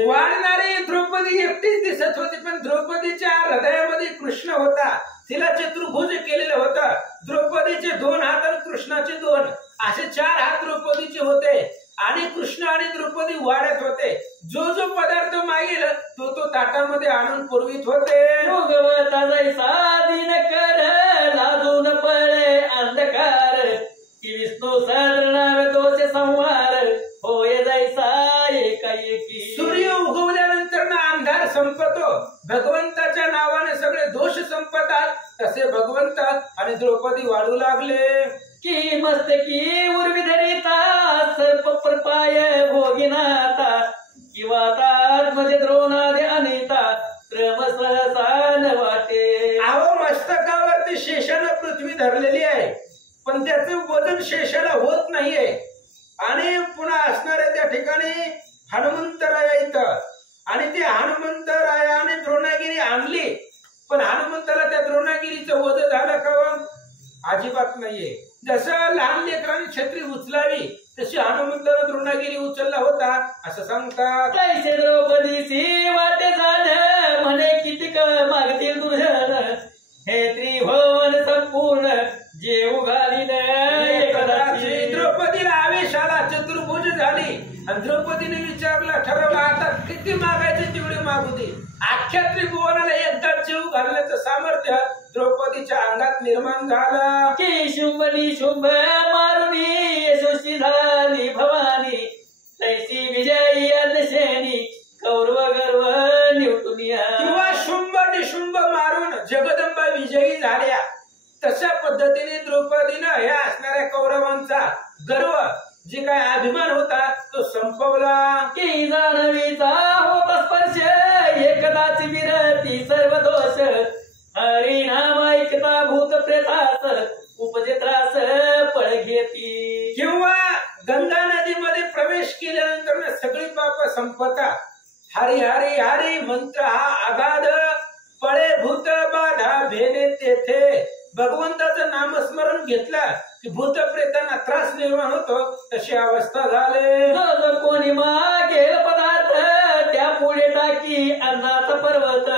वाढणारी द्रौपदी एकटीच दिसत होती पण द्रौपदीच्या हृदयामध्ये कृष्ण होता. तिला चतुर्भुज केलेलं होतं. द्रौपदीचे 2 हात आणि कृष्णाचे 2 असे 4 हात द्रौपदीचे होते. आणि कृष्ण आणि द्रौपदी वाढत होते. जो जो पदार्थ मागेल तो ताटामध्ये आणून पुरवित होते. भोगवता जैसा दिन कर लाजून पळे अंधकार की विष्णू सहस्रनाम दोष संहार होय जैसा एकाएकी. सूर्य उगवल्यानंतर ना अंधार संपतो. भगवंताच्या नावाने सगळे दोष संपतात. तसे भगवंत आणि द्रौपदी वाढू लागले. की मस्तकी उर्वी धरिता सर्प प्रपाय भोगिनाता किंवा म्हणजे द्रोणादे अनिता क्रम सहसान वाटे. अहो मस्तकावरती शेषानं पृथ्वी धरलेली आहे पण त्याचं वजन शेषाला होत नाहीये. आणि पुन्हा असणाऱ्या त्या ठिकाणी हनुमंतराया इथं आणि ते हनुमंतरायाने द्रोणागिरी आणली पण हनुमंताला त्या द्रोणागिरीचं वजन झालं का? अजिबात नाहीये. जसं लहान लेकरांनी छत्री उचलावी तशी हनुमंताला द्रोणागिरी उचलला होता असं सांगतात. कैसे द्रौपदीसी वाटे जाण म्हणे किती मागतील दुर्जन हे त्रिभुवन संपूर्ण जे उघालीन कदाचित. द्रौपदीला आवेश आला, चतुर्भुज झाली आणि द्रौपदीने विचारलं ठरवलं आता किती मागायचे तेवढे मागू दे. अख्ख्या त्रिभुवनाला एकदा जीव घालण्याचं सामर्थ्य द्रौपदीच्या अंगात निर्माण झालं. की शुंभनी शुंभ मारुनी यशस्वी झाली भवानी तैसी विजयी अदशेनी कौरव गर्व निवटुनिया. किंवा शुंभ निशुंभ मारून जगदंबा विजयी झाल्या. तशा पद्धतीने द्रौपदीनं ह्या असणाऱ्या कौरवांचा गर्व जे काय अभिमान होता तो संपवला. की जाणवीचा होता स्पर्श एकदाची विरती सर्व दोष हरिनाम ऐकता भूत प्रेतास उपजे त्रास पळ घेती. किंवा गंगा नदीमध्ये प्रवेश केल्यानंतर सगळी पाप संपतात. हरी हरी हरी मंत्र हा अगाध पळे भूत बाधा भेदे तेथे. भगवंताचं नामस्मरण घेतलं की भूत प्रेतांना त्रास निर्माण होतो तशी अवस्था झाली. जो कोणी मागेल पदार्थ त्या पुढे टाकी अन्नाचा पर्वत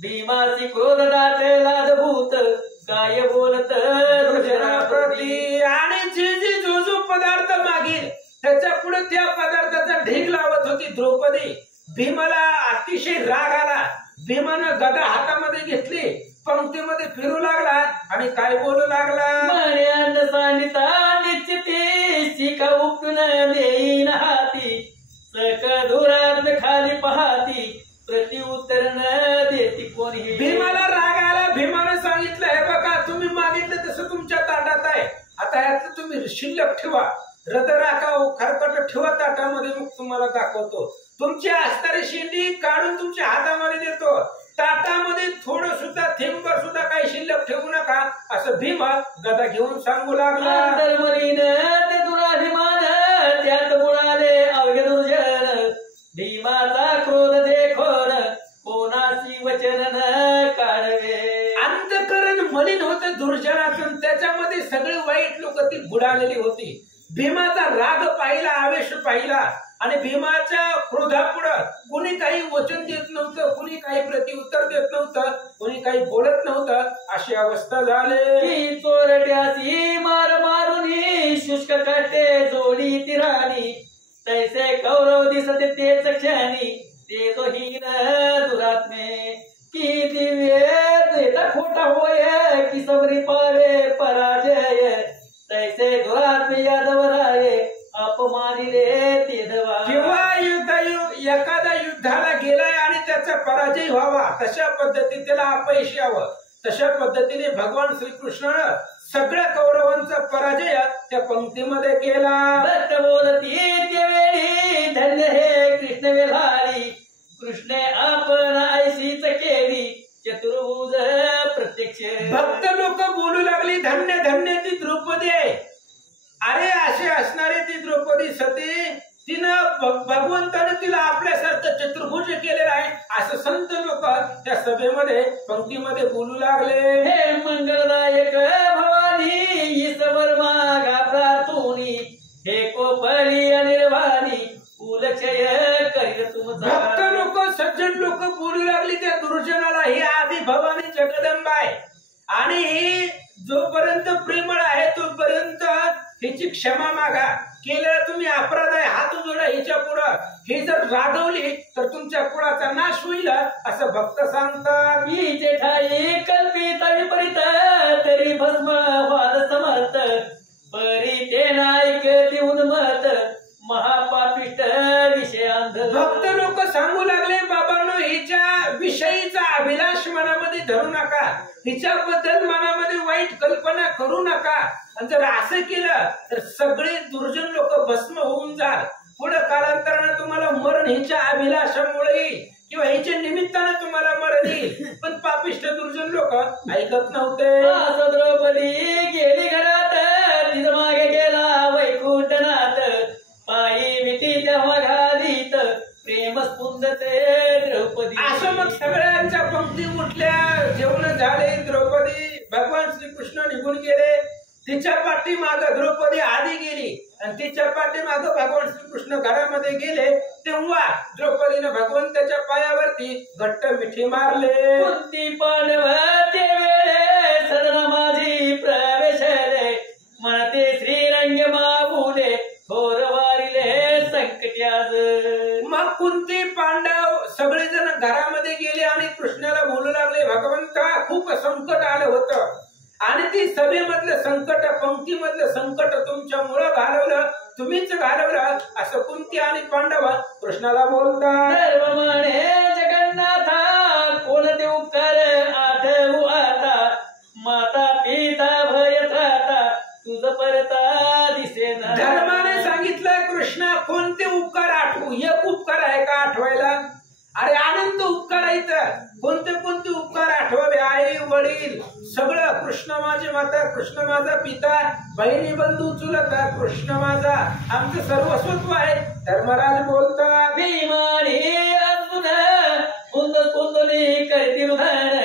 भीमासी क्रोध दाटे लादभूत काय बोलत दुर्जनाप्रती. आणि जे जो पदार्थ मागील त्याच्या पुढे त्या पदार्थाचा ढीग लावत होती द्रौपदी. भीमाला अतिशय राग आला. भीमानं गदा हातामध्ये घेतली, पंक्तीमध्ये फिरू लागला आणि काय बोलू लागला. म्हणे अन्न सांडिता निश्चिती शिका उपटून देईन हाती सकळ धुरात खाली पाहती प्रति उत्तर न देती कोणी. भीमाला राग आला. भीमानं सांगितलं हे बघा तुम्ही मागितलं तसं तुमच्या ताटात आहे. आता यातलं तुम्ही शिल्लक ठेवा, रद राखाव खरकट ठेवा ताटामध्ये. मग तुम्हाला दाखवतो. तुमची असणारी शेंडी काढून तुमच्या हातामध्ये देतो. ताटामध्ये थोडं सुद्धा थेंब सुद्धा काही शिल्लक ठेवू नका असं भीमा गदा घेऊन सांगू लागला. अंतर्मनीन ते दुराभिमान त्यात बुडाले अवघ दुर्जन भीमाचा क्रोध देखोन कोणाशी वचन न काढवे. अंतकरण मलिन होतं दुर्जनातून. त्याच्यामध्ये सगळी वाईट लोक ती बुडालेली होती. भीमाचा राग पाहिला, आवेश पाहिला आणि भीमाच्या क्रोधापुढं कुणी काही वचन देत नव्हतं, कुणी काही प्रत्युत्तर देत नव्हतं, कुणी काही बोलत नव्हतं. अशी अवस्था झाली. चोरट्यासी मार मारुनी शुष्क काटे जोडी तिराणी तैसे कौरव दिसते तेच क्षणी ते तो हीन दुरात्मे. की दिव्य देता खोटा होय की सबरी पावे पराजय तैसे दुरात्मे यादवराये अपमानिले ते धवा. किंवा एखादा युद्धाला गेलाय आणि त्याचा पराजय व्हावा तशा पद्धतीत त्याला अपयश यावं तशा पद्धती पद्धतीने भगवान श्रीकृष्ण सगळ्या कौरवांचा पराजय त्या पंक्तीमध्ये केला. भक्त बोलती ते वेळी धन्य हे कृष्ण वेलारी, कृष्ण आपण ऐशीच केली चतुर्भुज प्रत्यक्ष. भक्त लोक बोलू लागली धन्य धन्य ती द्रौपदी आहे. अरे असे असणारे ती द्रौपदी सती, तिनं भगवंताने तिला आपल्यासारखं चतुर्भुज केलेलं आहे असं संत लोक त्या सभेमध्ये पंक्तीमध्ये बोलू लागले. हे मंगलदायक भवानी ईश्वर मागा प्रार्थुनी, हे कोपली अनिर्वाणी कुलक्षय करील तुमचा. भक्त लोक सज्जन लोक बोलू लागली त्या दुर्जनाला, ही आधी भवानी जगदंबा आहे आणि ही जोपर्यंत प्रेमळ आहे तोपर्यंत हिची क्षमा मागा. केलेला तुम्ही अपराध आहे हात जोडा हिच्या पुढं. ही जर रागवली तर तुमच्या कुळाचा नाश होईल असं भक्त सांगतात. हिचे ठाई कल्पित विपरीत तरी भस्म वाद समर्थ, परी ते नायक देऊन मत महापापिष्ट विषयांध. भक्त लोक सांगू लागले बाबांनो, हिच्या विषयीचा अभिलाष मनामध्ये धरू नका, हिच्याबद्दल मनामध्ये वाईट कल्पना करू नका. आणि जर असं केलं तर सगळे दुर्जन लोक भस्म होऊन जाल. पुढे कालांतराने तुम्हाला मरण हिच्या अभिलाषामुळे येईल किंवा हिच्या निमित्तानं तुम्हाला मरण येईल. पण पापिष्ट दुर्जन लोक ऐकत नव्हते. द्रौपदी गेली घरात, तिचा मागे गेला वैकुंठनाथ, पायी भीती तेव्हा घालीत प्रेम स्पुंदते द्रौपदी. असं मग सगळ्यांच्या पंक्ती उठल्या, जेवण झाले, द्रौपदी भगवान श्रीकृष्ण निघून गेले. तिच्या पाठीमाग द्रौपदी आधी गेली आणि तिच्या पाठीमाग भगवान श्रीकृष्ण घरामध्ये गेले. तेव्हा द्रौपदीने भगवंताच्या पायावरती घट्ट मिठी मारले. कुंती पांडव ते वेळे सदन माझी प्रवेशले, म्हणते श्रीरंग माऊले थोर वारिले संकटी आज. मग कुंती पांडव सगळेजण घरामध्ये गेले आणि कृष्णाला बोलू लागले, भगवंता खूप संकट आलं होतं आणि ती सभेमधलं संकट पंक्तीमधलं संकट तुमच्यामुळं घालवलं, तुम्हीच घालवलं असं कुंती आणि पांडव कृष्णाला बोलतात. सर्व म्हणे जगन्नाथा कोणते उपकार आठवू आता, माता पिता भयत राहता तुझ परता दिसेना. धर्माने सांगितलं कृष्णा कोणते उपकार आठवू, एक उपकार आहे का आठवायला? अरे अनंत उपकार आहेत. कोणते कोणते उपकार आठवावे? आई वडील सगळं, कृष्ण माझी माता, कृष्ण माझा पिता, बहिणी बंधू चुलत, कृष्ण माझा आमचं सर्वस्वत्व आहे. धर्मराज बोलतात, भीमानी अर्जुन कुंद कुंदली करतील धन,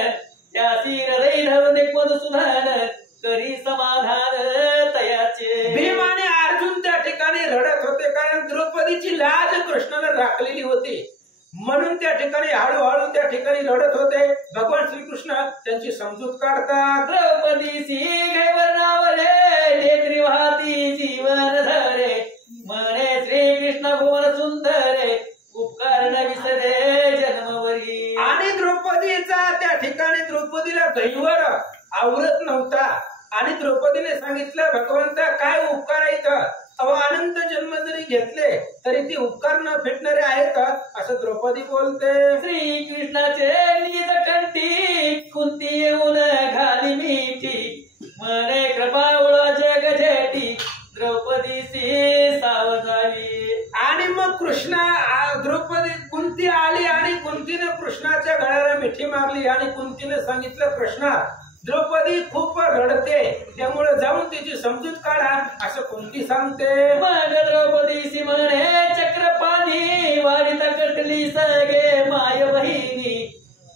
त्यासी हृदय धरून मधुसूदन करी समाधान तयाचे. भीम आणि अर्जुन त्या ठिकाणी रडत होते, कारण द्रौपदीची लाज कृष्णाने राखलेली होती. म्हणून त्या ठिकाणी हळूहळू त्या ठिकाणी रडत होते. भगवान श्रीकृष्ण त्यांची समजूत काढतात. द्रौपदीसी घैवर नावले नेत्री वाहती जीवन धरे, म्हणे श्रीकृष्ण भुवन सुंदरे उपकार न विसरे जन्मवरी. आणि द्रौपदीचा त्या ठिकाणी द्रौपदीला गैवर आवरत नव्हता आणि द्रौपदीने सांगितलं, भगवंता काय उपकार आहेत, अनंत जन्म जरी घेतले तरी ती उपकार न फेटणारे आहेत असं द्रौपदी बोलते. श्रीकृष्णाचे निज कंठी कुंती येऊन घाली मिठी, म्हणे कृपावळ जग झेटी द्रौपदीसी सावधानी. आणि मग द्रौपदी कुंती आली आणि कुंतीने कृष्णाच्या गळ्याला मिठी मारली आणि कुंतीने सांगितलं, कृष्णा द्रौपदी खूप रडते, त्यामुळे जाऊन तिची समजूत काढा असं कुंती सांगते. मग द्रौपदीसी म्हणे चक्रपाणी वाढीता कटली सगे माय बहिणी,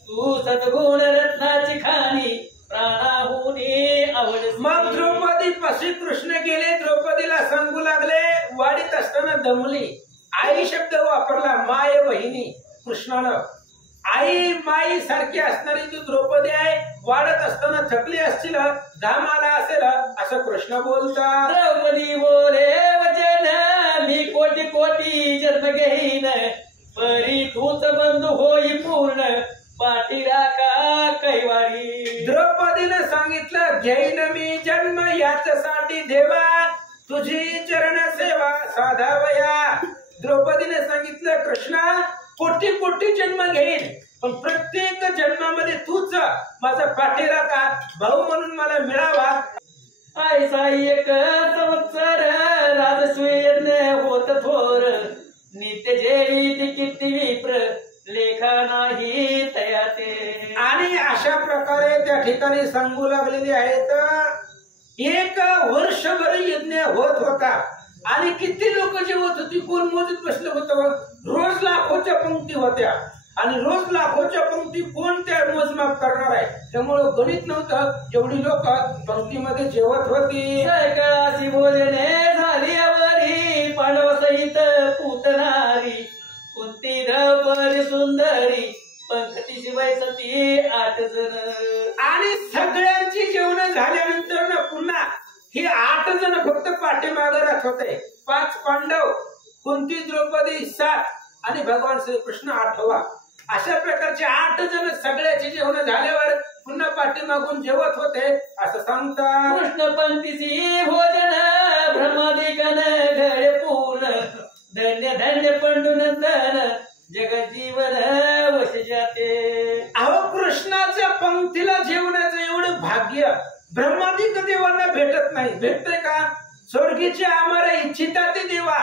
तू सद्गुण रत्नाची खाणी प्राणाहुनी आवड. मग द्रौपदी पशी कृष्ण गेले, द्रौपदीला सांगू लागले, वाढीत असताना दमली. आई शब्द वापरला, माय बहिणी. कृष्णानं आई माई सारखी असणारी ती द्रौपदी आहे, वाढत असताना थकली असतील, घाम आला असेल असं कृष्ण बोलतात. द्रौपदी बोले वचन मी कोटी कोटी जन्म घेईन, परी तूच बंधू होई पूर्ण पाठी राखा कैवारी. द्रौपदीने सांगितलं, घेईन मी जन्म याच्यासाठी देवा, तुझी चरण सेवा साधावया. द्रौपदीने सांगितलं, कृष्णा कोटी कोटी जन्म घेईन, पण प्रत्येक जन्मामध्ये तूच माझा पाठीराखा भाऊ म्हणून मला मिळावा. ऐसा एक संवत्सर राजसूय यज्ञ होत थोर, नित्य जेवी किती विप्र लेखा नाही तयाते. आणि अशा प्रकारे त्या ठिकाणी सांगू लागलेले आहेत. एक वर्षभर यज्ञ होत होता आणि किती लोक जेवत होती कोण मोजत बसलं होतं. रोज लाखोच्या पंक्ती होत्या आणि रोज लाखोच्या पंक्ती कोण त्या मोजमाप करणार आहे. त्यामुळं गणित नव्हतं, एवढी लोक पंक्तीमध्ये जेवत होती. सकाळची भोजने झाली आवरी, पांडव सहित पूतनारी, कुंती द्रौपदी सुंदरी, पंकती शिवाय सती 8 जण. आणि सगळ्यांची जेवण झाल्यानंतर ना पुन्हा ही 8 जण फक्त पाठीमागे राहत होते. 5 पांडव, कुंती द्रौपदी 7 आणि भगवान श्रीकृष्ण 8वा. अशा प्रकारचे 8 जण सगळ्याचे जेवण झाल्यावर पुन्हा पाठीमागून जेवत होते असं सांगतात. कृष्ण पंथीची भोजन ब्रह्मादिकन घडे पूर्ण, धन्य धन्य पंडुनंदन जगजीवन वश जाते. अहो कृष्णाच्या पंक्तीला जेवणाचं एवढं भाग्य ब्रह्मादिक देवांना भेटत नाही. भेटतंय का? स्वर्गीचे आम्हाला इच्छिता ते देवा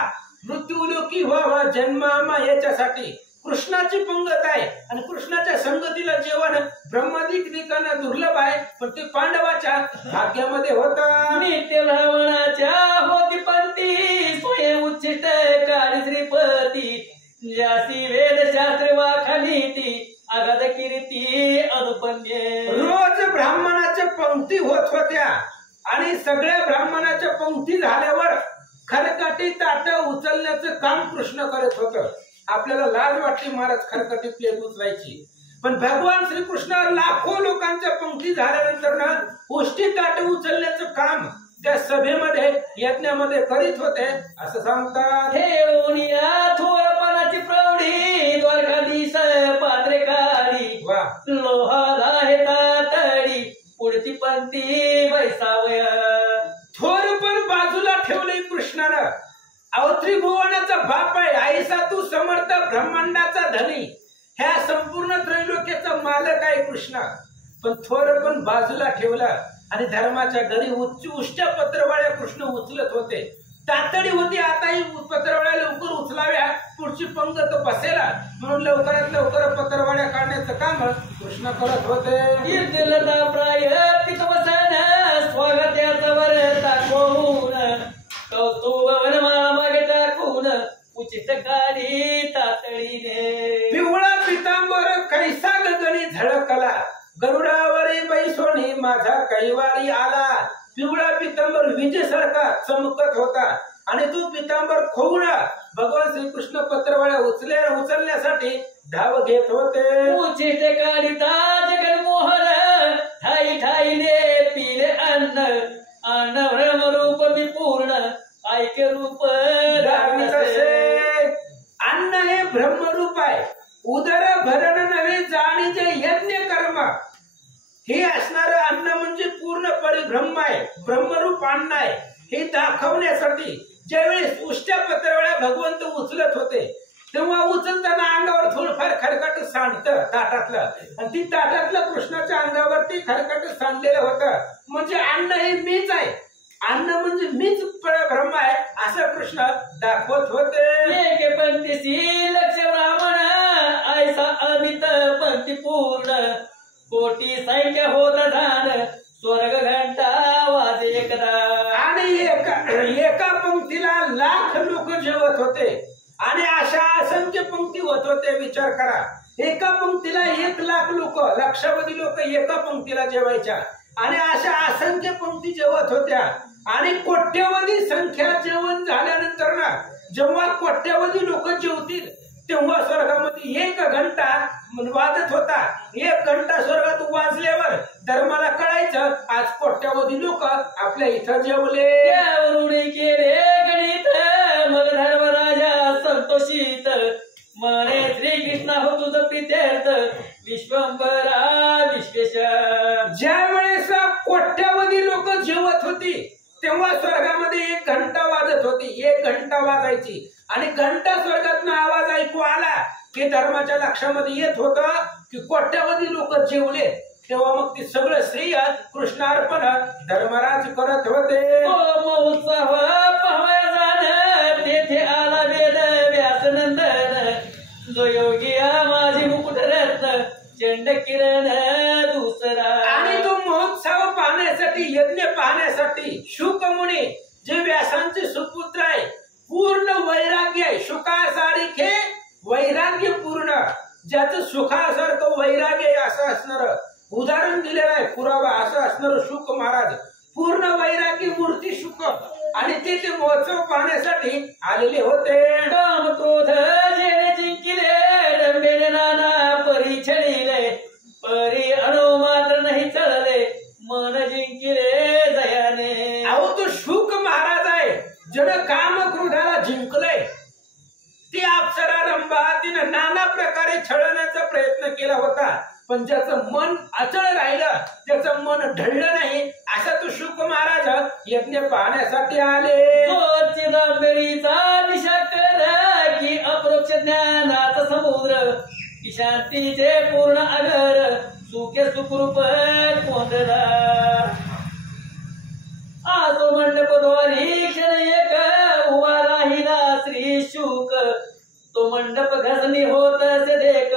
मृत्यूलोकी व्हावा जन्मामा याच्यासाठी कृष्णाची पंगत आहे आणि कृष्णाच्या संगतीला जेवण ब्रह्मादिक दिकांना दुर्लभ आहे, पण ते पांडवाच्या भाग्यामध्ये होता. नित्य ब्राह्मणाच्या होती पंथी, स्वयं उच्चिष्ट काळी श्रीपती, ज्यासी वेदशास्त्र वाखाली ती अगाध कीर्ती अनुपन्य. रोज ब्राह्मणाच्या पंक्ती होत होत्या आणि सगळ्या ब्राह्मणाच्या पंक्ती झाल्यावर खरकाटी ताट उचलण्याचं काम कृष्ण करत होतं. आपल्याला लाज वाटली महाराज खरकाटी प्लेट उचलायची, पण भगवान श्रीकृष्ण लाखो लोकांच्या पंक्ती झाल्यानंतर ना उष्टी ताट उचलण्याचं काम त्या सभेमध्ये यज्ञामध्ये करीत होते असं सांगतात. ठेवून या थोरपणाची प्रौढी, द्वारकाधीश पात्रेकारी, लोहा आहे तातडी, पुढची पंथी बैसावया. थोर पण बाजूला ठेवले कृष्णानं. त्रिभुवनाचा बाप आहे, आईसा तू समर्थ ब्रह्मांडाचा धनी, ह्या संपूर्ण त्रैलोक्याचा मालक आहे कृष्ण. पण थोर पण बाजूला ठेवला आणि धर्माच्या घरी उष्ट्या पत्रवाळ्या कृष्ण उचलत होते. तातडी होती, आता पत्रवाळ्या लवकर उचलाव्या, पुढची पंगत बसेला म्हणून लवकरात लवकर पत्रवाळ्या काढण्याचं काम कृष्ण करत होते. कीर्तनता प्राय पितवसन, स्वागत्याचं वर दाखवून, कौतुक वनमाळा मागे टाकून, उचित काढी तातडीने. पिवळा पितांबर कैसा गगनी झळकला, गरुडावरी बैसोनी माझा कैवारी आला. पिवळा पितांबर विजेसारखा चमकत होता आणि तो पितांबर खोवून भगवान श्रीकृष्ण पत्रवाळ्या उचलण्यासाठी धाव घेत होते. उचिष्ट काढिता जगन्मोहन, ठाई ठाईने पिले अन्न, अन्न ब्रह्मरूप विपूर्ण, ऐक्य रूप अन्न हे ब्रह्मरूप आहे, उदर भरण नव्हे जाणीचे यज्ञ कर्म. हे असणारं अन्न म्हणजे पूर्ण परिब्रह्म आहे, ब्रह्मरूप अन्न आहे. हे दाखवण्यासाठी ज्यावेळेस उष्ट्या पत्रवाळ्या भगवंत उचलत होते तेव्हा उचलताना अंगावर थोडंफार खरकट सांडतं ताटातलं, आणि ती ताटातलं कृष्णाच्या अंगावरती खरकट सांडलेलं होतं. म्हणजे अन्न हे मीच आहे, अन्न म्हणजे मीच ब्रह्म आहे असं कृष्ण दाखवत होते. एक पंथीसी लक्ष ब्राह्मण, ऐसा अमित पंथी पूर्ण, कोटी संख्या होत धान, स्वर्ग घंटा वाजे एकदा. आणि एका पंक्तीला लाख लोक जेवत होते आणि अशा असंख्य पंक्ती होत होते. विचार करा, एका पंक्तीला 1 लाख लोक, लक्षावधी लोक एका पंक्तीला जेवायच्या आणि अशा असंख्य पंक्ती जेवत होत्या. आणि कोट्यवधी संख्या जेवण झाल्यानंतर ना जेव्हा कोट्यवधी लोक जेवतील तेव्हा स्वर्गामध्ये 1 घंटा वाजत होता. 1 घंटा स्वर्गात वाजल्यावर धर्माला कळायचं आज कोट्यवधी लोक आपल्या इथं जेवले. त्यावरून केले गणित, मग धर्मराजा संतोषित, म्हणे श्रीकृष्ण हो तुझं प्रित्यर्थ, विश्वंभरा विश्वेश. ज्या वेळेस कोट्यवधी लोक जेवत होती तेव्हा स्वर्गामध्ये 1 घंटा वाजत होती. 1 एक घंटा वाजायची आणि घंटा स्वर्गातनं आवाज ऐकू आला की धर्माच्या लक्षामध्ये येत होतं की कोट्यावधी लोक जेवले, तेव्हा मग ते सगळं श्रेय कृष्णार्पण धर्मराज करत होते. उत्सव पाहावया जाण तेथे आला वेद व्यासनंदन, जो योगी माझी मुकुट रत्न चंड किरण दुसरा. आणि तो महोत्सव पाहण्यासाठी, यज्ञ पाहण्यासाठी शुक मुनी जे व्यासांचे सुपुत्र आहे, पूर्ण वैराग्य आहे, शुकासारखे वैराग्य पूर्ण, ज्याचं सुखासारखं वैराग्य आहे असं असणार उदाहरण दिलेलं आहे, पुरावा असं असणार शुक महाराज, पूर्ण वैराग्य मूर्ती शुक, आणि ते महोत्सव पाहण्यासाठी आलेले होते. काम क्रोध जेणे जिंकिले डंबेने नाना परी छळिले, परी अणो मात्र नाही चळले मन जिंकिले दयाने. अहो तो शुक महाराज आहे ज्यानं काम क्रोधाला जिंकलंय. ती अप्सरा रंभा तिनं नाना प्रकारे छळण्याचा प्रयत्न केला होता, पण ज्याचं मन अचळ राहिलं, ज्याचं मन ढळलं नाही, असा तो शुक महाराज यज्ञ पाहण्यासाठी आले. चिदंबरीचा दिशा कर की अप्रोक्ष ज्ञानाचा समुद्र, की शांतीचे पूर्ण आगर सुखे सुखरूप कोंदला. आसो मंडपद्वारी क्षण एक उभा राहिला श्री शुक, तो मंडप घसणी होत असे देख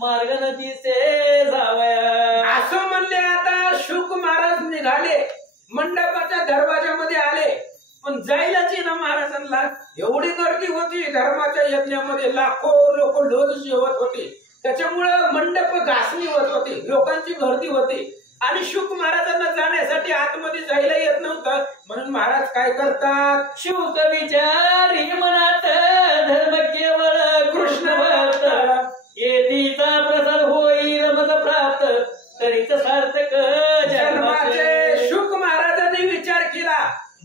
मार्ग नदीचे जावया. असं म्हणले. आता शुक महाराज निघाले, मंडपाच्या दरवाजामध्ये आले, पण जायलाच ना महाराजांना. एवढी गर्दी होती धर्माच्या यज्ञामध्ये, लाखो लोक लोज जेवत होते, त्याच्यामुळं मंडप घासणी होत होती, लोकांची गर्दी होती, आणि शुक महाराजांना जाण्यासाठी आतमध्ये जायला येत नव्हतं. म्हणून महाराज काय करतात, शुक विचारी मनात धर्म केवळ कृष्ण भक्त, येतीचा प्रसार होईल मग प्राप्त तरीच सार्थक जन्माचे. शुक महाराजांनी विचार केला,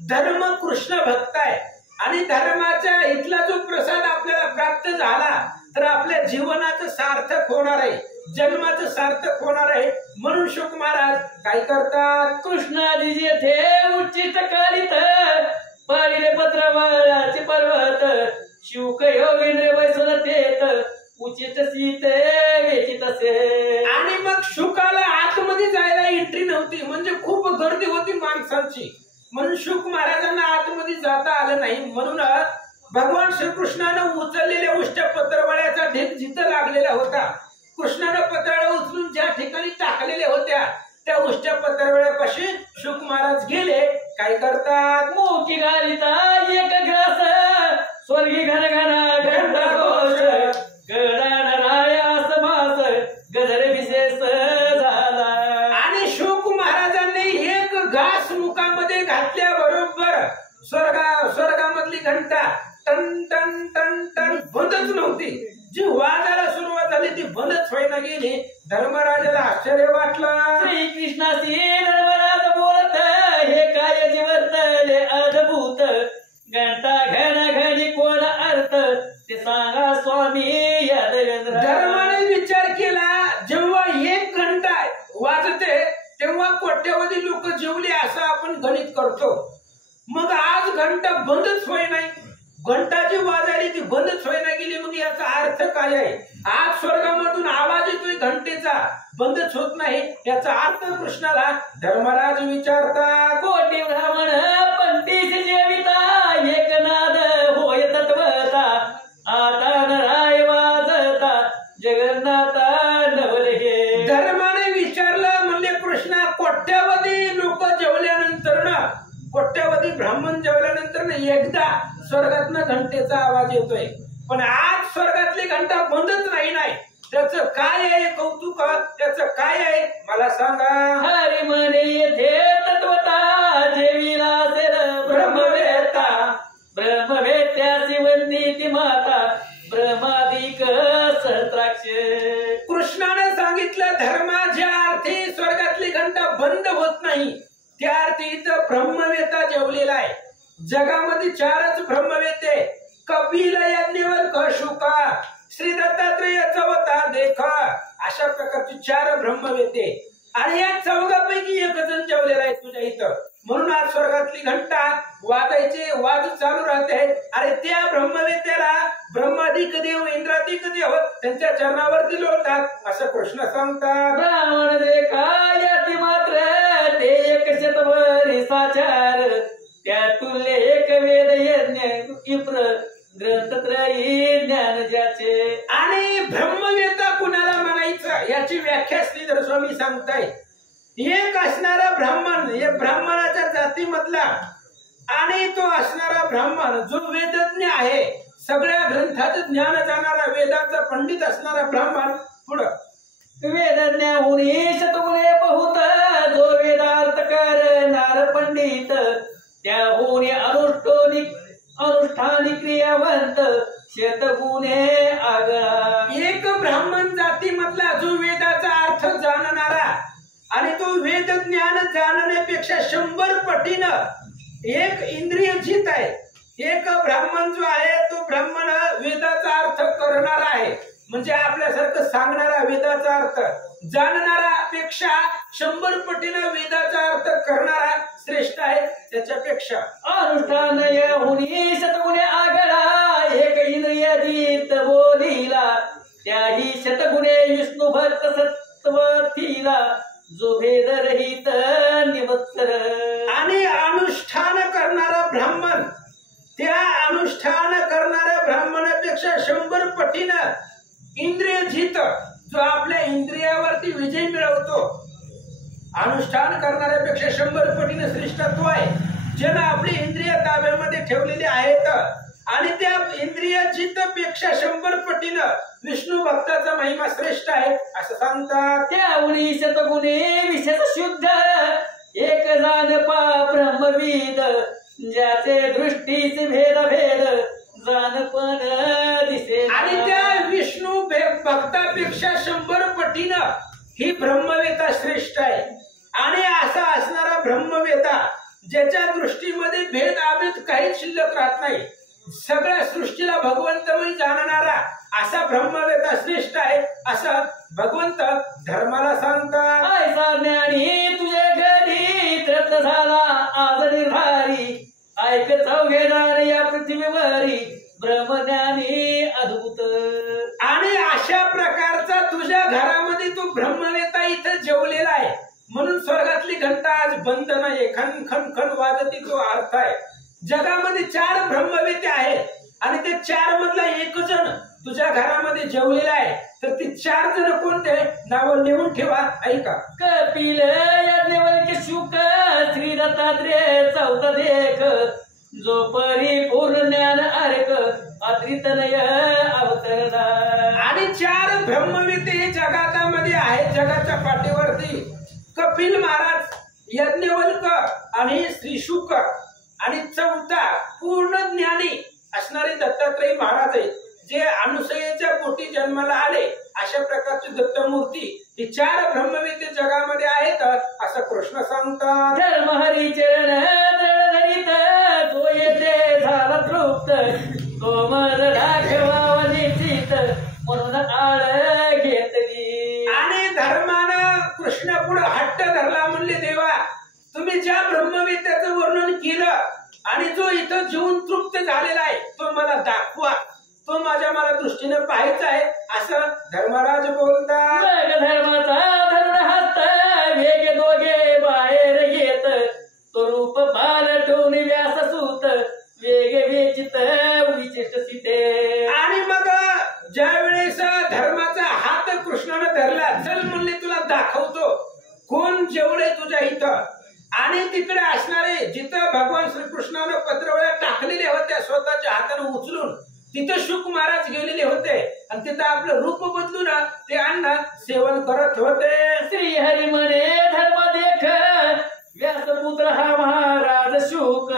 धर्म कृष्ण भक्त आहे आणि धर्माच्या इथला जो प्रसाद आपल्याला प्राप्त झाला तर आपल्या जीवनाचं सार्थक होणार आहे, जन्माचं सार्थक होणार आहे. म्हणून शुक महाराज काय करतात, कृष्णाजी जेथे उच्चिष्ट काढित पाडिले पत्रवाळाचे पर्वत, शुक योगेंद्र वैसलतेत उचित सीते वेचित असे. आणि मग शुकाला आतमध्ये जायला एंट्री नव्हती, म्हणजे खूप गर्दी होती माणसांची, म्हणून शुक महाराजांना आतमध्ये जाता आलं नाही. म्हणून भगवान श्रीकृष्णानं उचललेल्या उष्ट पत्रवळ्याचा ढीग जिथं लागलेला होता, कृष्णानं पत्रावळ्या उचलून ज्या ठिकाणी टाकलेल्या होत्या त्या उष्ट पत्रवळ्यापाशी शुक महाराज गेले. काय करतात, मोठी घालिता एक ग्रास स्वर्गी घन घना घंटा घोष, गडान रायास भास गजर विशेष झाला. आणि शुक महाराजांनी एक घास मुखामध्ये घातल्याबरोबर स्वर्गामधली घंटा टन टन टन टन बंदच नव्हती, जी वाजायला सुरुवात झाली ती बंदच व्हायला गेली. धर्मराजाला आश्चर्य वाटलं. श्रीकृष्णाशी धर्मराज बोलत, हे काय वर्तले अद्भुत, घंटा घन घनी कोण अर्थ ते सांगा स्वामी या देवेंद्र. धर्माने विचार केला, जेव्हा एक घंटा वाजते तेव्हा कोट्यावधी लोक जेवले असं आपण गणित करतो, मग आज घंटा बंदच होई नाही, घंटा जी वाजायली ती बंदच व्हायला गेली, मग याचा अर्थ काय आहे. आज स्वर्गामधून आवाज येतोय घंटेचा, बंदच होत नाही, याचा अर्थ कृष्णाला धर्मराज विचारतात. कोटी ब्राह्मण पंथीस जेविता एक नाद होय तत्वता, आता नराय वाजता जगन्नाथा नवल हे. धर्माने विचारलं, म्हणले कृष्णा, कोट्यावधी लोक जेवल्यानंतर ना, कोट्यावधी ब्राह्मण जेवल्यानंतर एकदा स्वर्गातनं घंटेचा आवाज येतोय, पण आज स्वर्गातली घंटा बंदच नाही. त्याचं काय आहे कौतुक, त्याचं काय आहे मला सांगा. हरी म्हणे येथे तत्वता जेवीला असेल ब्रह्मवेत्ता, ब्रह्मवेत्यासी वंदी ती माता ब्रह्मादिक सहस्राक्ष. कृष्णाने सांगितलं, धर्मा ज्या अर्थी स्वर्गातली घंटा बंद होत नाही त्या अर्थी इथं ब्रह्मवेत्ता जेवलेला आहे. जगामध्ये चारच ब्रह्मवेत्ते, कपिल, यज्ञवल्क्य, शुका, श्री दत्तात्रेय, चवता, देख, अशा प्रकारचे चार ब्रह्मवेत्ते, आणि या चौघापैकी एक जण जेवलेला आहे तुझ्या इथं. म्हणून आज स्वर्गातली घंटा वाजायचे वाज चालू राहते. अरे त्या ब्रह्मवेत्याला ब्रह्माधिक देव इंद्राधिक देव त्यांच्या चरणावरती लोळतात असं कृष्ण सांगतात. ब्राह्मण जे काय मात्र ते एक शतभरी साचार त्या तुल्य एक वेद यज्ञ इप्र ग्रंथत्रयी ज्ञान ज्याचे. आणि ब्रह्मवेत्ता कुणाला म्हणायचं याची व्याख्या श्रीधर स्वामी सांगताय. एक असणारा ब्राह्मण हे ब्राह्मणाच्या जातीमधला आणि तो असणारा ब्राह्मण जो वेदज्ञ आहे सगळ्या ग्रंथाचं ज्ञान जाणारा वेदाचा पंडित असणारा ब्राह्मण. पुढं वेदज्ञ हुनी शतगुणे बहुत जो वेदार्थ करणार पंडित त्या हुनी अनुष्ठानी क्रियावंत शतगुणे आगळा. एक ब्राह्मण जातीमधला जो वेदाचा अर्थ जाणणारा आणि तो वेद ज्ञान जाणण्यापेक्षा 100 पटीनं एक इंद्रिय जित आहे. एक ब्राह्मण जो आहे तो ब्राह्मण वेदाचा अर्थ करणारा आहे म्हणजे आपल्यासारखं सांगणारा वेदाचा अर्थ जाणणारा पेक्षा 100 पटीनं वेदाचा अर्थ करणारा श्रेष्ठ आहे त्याच्यापेक्षा. अनुष्ठान हुनी शतगुणे आगळा एक इंद्रिय जित बोलिला त्याही शतगुणे विष्णू भक्त सत्वथीला जो भेद रहित निवत्सर. आणि अनुष्ठान करणारा ब्राह्मण त्या अनुष्ठान करणाऱ्या ब्राह्मणापेक्षा 100 पटीनं इंद्रिय जित जो आपल्या इंद्रियावरती विजय मिळवतो अनुष्ठान करणाऱ्यापेक्षा 100 पटीनं श्रेष्ठत्व आहे ज्यानं आपली इंद्रिय ताब्यामध्ये ठेवलेली आहेत. आणि त्या इंद्रिय जित पेक्षा 100 पटीनं विष्णू भक्ताचा महिमा श्रेष्ठ आहे असं सांगतात. त्या उणी शतगुणे विशेष शुद्ध एक जाणपा ब्रह्मविद ज्याचे दृष्टीस भेद भेद जाणपण दिसे. आणि त्या विष्णू भक्तापेक्षा 100 पटीनं ही ब्रह्मवेता श्रेष्ठ आहे. आणि असा असणारा ब्रह्मवेता ज्याच्या दृष्टीमध्ये भेद आभेद काहीच शिल्लक राहत नाही सगळ्या सृष्टीला भगवंतमय जाणणारा असा ब्रह्मवेता श्रेष्ठ आहे असं भगवंत धर्माला सांगतात. ऐसा ज्ञानी तुझ्या घरी तृप्त झाला आज निर्धारी ऐक चौघेदार या पृथ्वीवरी ब्रह्मज्ञानी अद्भुत. आणि अशा प्रकारचा तुझ्या घरामध्ये तो ब्रह्मवेता इथं जेवलेला आहे म्हणून स्वर्गातली घंटा आज बंद नाही खन खन खन वाजती तो अर्थ आहे. जगामध्ये 4 ब्रह्मवेते आहेत आणि ते 4 मधला एक जण तुझ्या घरामध्ये जेवलेला आहे तर ती 4 जण कोणते नाव लिहून ठेवा. ऐका. कपिल याज्ञवल्क्य शुक श्री दत्तात्रेय चौथा देख जो परिपूर्ण ज्ञान अर्क अद्रितनय अवतरणा. आणि 4 ब्रह्मवेते हे जगातामध्ये आहेत जगाच्या पाठीवरती. कपिल महाराज यज्ञवल्क आणि श्री शुक आणि चौथा पूर्ण ज्ञानी असणारे दत्तात्रय महाराज आहेत जे अनुसयेच्या पोटी जन्माला आले. अशा प्रकारची दत्तमूर्ती ही 4 ब्रह्मवेते जगामध्ये आहेत असं कृष्ण सांगतात. धर्म हरी चरण धरित तो येते झाला तृप्त तो मज राघवा निश्चित म्हणून आळ घेतली. आणि धर्मानं कृष्ण पुढे हट्ट धरला म्हणले देवा तुम्ही ज्या ब्रह्मवेत्याचं वर्णन केलं आणि जो इथं जीवन तृप्त झालेला आहे तो मला दाखवा तो मला दृष्टीने पाहायचा आहे असं धर्मराज बोलतात. धर्माचा धरुण हस्त वेग दोघे बाहेर येत तो रूप पालटून व्यास सूत वेग वेचित विशिष्ट सीते. आणि मग ज्या वेळेस धर्माचा हात कृष्णाने धरला चल म्हणले तुला दाखवतो कोण जेवढे तुझ्या इथं. आणि तिकडे असणारे जिथं भगवान श्रीकृष्णानं पत्रवळ्या टाकलेल्या होत्या स्वतःच्या हाताने उचलून तिथं शुक महाराज गेलेले होते आणि तिथं आपलं रूप बदलून ते अन्न सेवन करत होते. श्री हरी म्हणे धर्म देख व्यासपुत्र हा महाराज शुक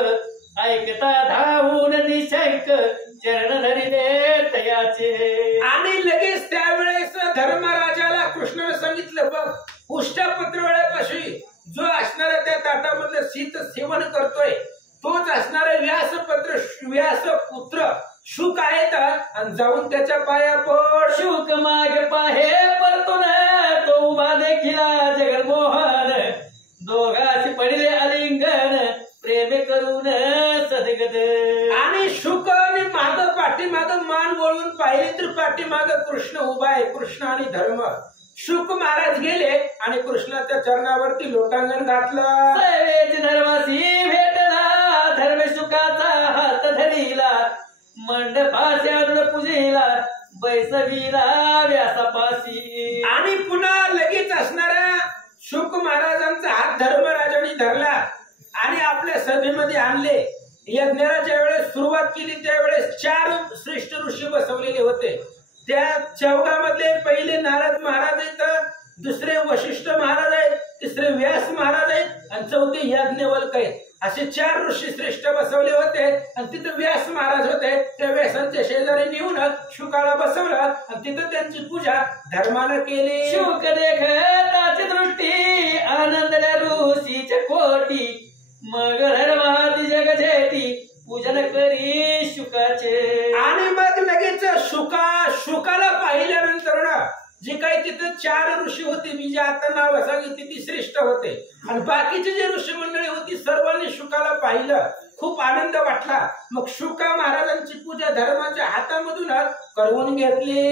ऐकता धावून निशंक चरण धरिले तयाचे. आणि लगेच त्यावेळेस धर्मराजाला कृष्णाने सांगितलं बघ उष्टा पत्रवळ्यापाशी जो असणारा त्या ताटामधलं शीत सेवन करतोय तोच असणारा व्यासपुत्र शुक आहेत आणि जाऊन त्याच्या पाया पड. शुक मागे पाहे परतून तो उभा देखिला जगन्मोहन दोघाशी पडले आलिंगन प्रेम करून सदगत. आणि शुक आणि माग पाठीमाग मान वळून पाहिले तर पाठीमाग कृष्ण उभा आहे, कृष्ण आणि धर्म. शुक महाराज गेले आणि कृष्णाच्या चरणावरती लोटांगण घातलं. सर्वेच धर्माशी भेटला धर्म शुकाचा हात धरिला मंडपाशी आणून पूजेला बैसविला व्यासापाशी. आणि पुन्हा लगेच असणाऱ्या शुक महाराजांचा हात धर्मराजांनी धरला आणि आपल्या सभेमध्ये आणले. यज्ञाच्या वेळेस सुरुवात केली त्यावेळेस 4 श्रेष्ठ ऋषी बसवलेले होते. त्या चौघामधले पहिले नारद महाराज आहेत, दुसरे वशिष्ठ महाराज आहेत, तिसरे व्यास महाराज आहेत आणि चौथे याज्ञवल्क आहेत. असे 4 ऋषी श्रेष्ठ बसवले होते आणि तिथं व्यास महाराज होते. त्या व्यासांच्या शेजारी नेऊन शुकाला बसवलं आणि तिथं त्यांची पूजा धर्मानं केली. शुक देखताची दृष्टी आनंदल्या ऋषीच्या कोटी मग धर्माती जग झेटी पूजन करी शुकाचे. आणि मग लगेच शुकाला पाहिल्यानंतर ना जे काही तिथं 4 ऋषी होते, मी जे आता नाव सांगितली ती श्रेष्ठ होते आणि बाकीचे जे ऋषी मंडळी होती सर्वांनी शुकाला पाहिलं. खूप आनंद वाटला. मग शुका महाराजांची पूजा धर्माच्या हातामधून करवून घेतली.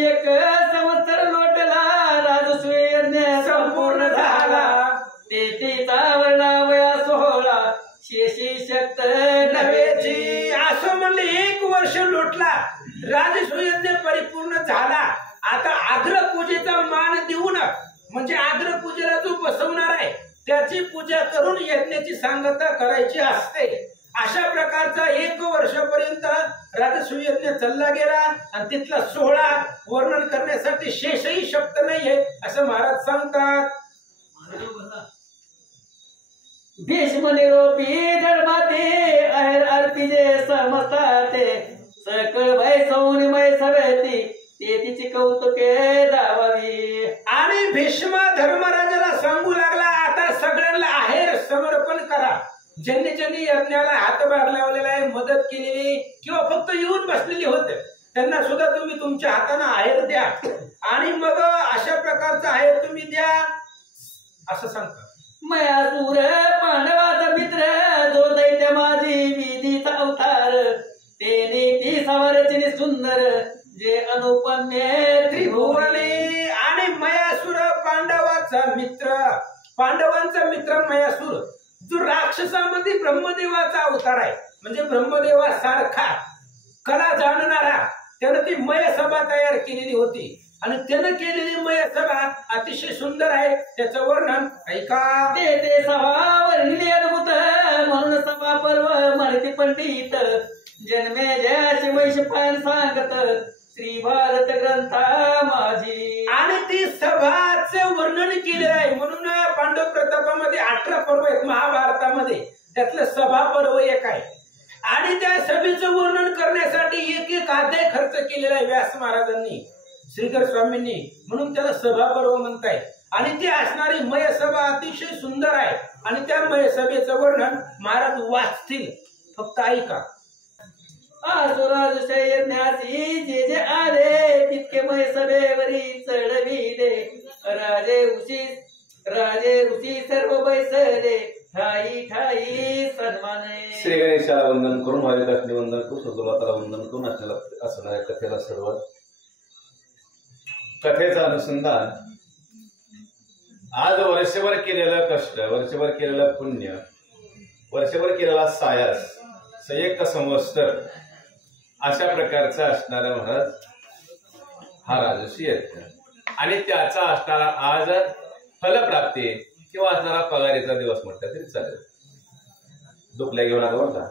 एक संवत्सर लोटला राजसूय यज्ञ संपूर्ण झाला तेथीचा वर्णावया सोहळा शेषी शक्त नव्हेची. असं म्हणले 1 वर्ष लोटला, राजसूय यज्ञ परिपूर्ण झाला. आता आग्रपूजेचा मान देऊन म्हणजे आग्रपूजेला जो बसवणार आहे त्याची पूजा करून यज्ञाची सांगता करायची असते. अशा प्रकारचा 1 वर्षापर्यंत राजसूय यज्ञ चालला गेला आणि तिथला सोहळा वर्णन करण्यासाठी शेषही शक्त नाहीये असं महाराज सांगतात. भीष्म निरोपी धर्माते अहेर अर्पिजे समजताते सकळ भय सौनिमय सभेती तेथीची कौतुके दावावी. आणि भीष्म धर्मराजाला सांगू लागला आता सगळ्यांना आहेर समर्पण करा. ज्यांनी ज्यांनी यज्ञाला हातभार लावलेला आहे, मदत केलेली किंवा फक्त येऊन बसलेली होते त्यांना सुद्धा तुम्ही तुमच्या हाताने आहेर द्या. आणि मग अशा प्रकारचा आहेर तुम्ही द्या असं सांगतात. मयासूर पांडवाचा मित्र जो दैत्य माझी विधीचा अवतार तेने ती सावरचिनी सुंदर जे अनुपम्य त्रिभुवने. आणि मयासूर पांडवाचा मित्र, पांडवांचा मित्र मयासूर जो राक्षसामध्ये ब्रह्मदेवाचा अवतार आहे म्हणजे ब्रह्मदेवासारखा कला जाणणारा, त्यानं ती मयसभा तयार केलेली होती आणि त्यानं केलेली मयसभा अतिशय सुंदर आहे. त्याचं वर्णन ऐका. ते सभा वर्णिली अद्भुत म्हणून सभा पर्व माहिती पंडित जन्मे जयाची वैशपान सांगत श्री भारत ग्रंथा माझी. आणि ती सभाचं वर्णन केलेलं आहे म्हणून पांडव प्रतापामध्ये 18 पर्व आहेत. महाभारतामध्ये त्यातलं सभा पर्व एक आहे आणि त्या सभेचं वर्णन करण्यासाठी एक अध्याय खर्च केलेला आहे व्यास महाराजांनी, श्रीकर स्वामींनी, म्हणून त्याला सभा पर्व म्हणताय. आणि ती असणारी मयसभा अतिशय सुंदर आहे आणि त्या मयसभेचं वर्णन महाराज वाचतील, फक्त ऐका. आसुराज यज्ञासी जे जे आले तितके मयसभेवरी चढविले राजे ऋषी सर्व बैसले ठाई ठाई सन्माने. श्री गणेशाला वंदन करून भाविकांनी वंदन करून सद्गुरुदाताला वंदन करून असणाऱ्या कथेला सुरुवात. कथेचं अनुसंधान आज वर्षभर केलेलं कष्ट, वर्षभर केलेलं पुण्य, वर्षभर केलेला सायास, संयुक्त संवत्सर अशा प्रकारचा असणारा महाराज हा राजसी यज्ञ आणि त्याचा असणारा आज फलप्राप्ती किंवा असणारा पगारीचा दिवस म्हटलं तरी चालेल. दुखल्या घेऊन आला बघा.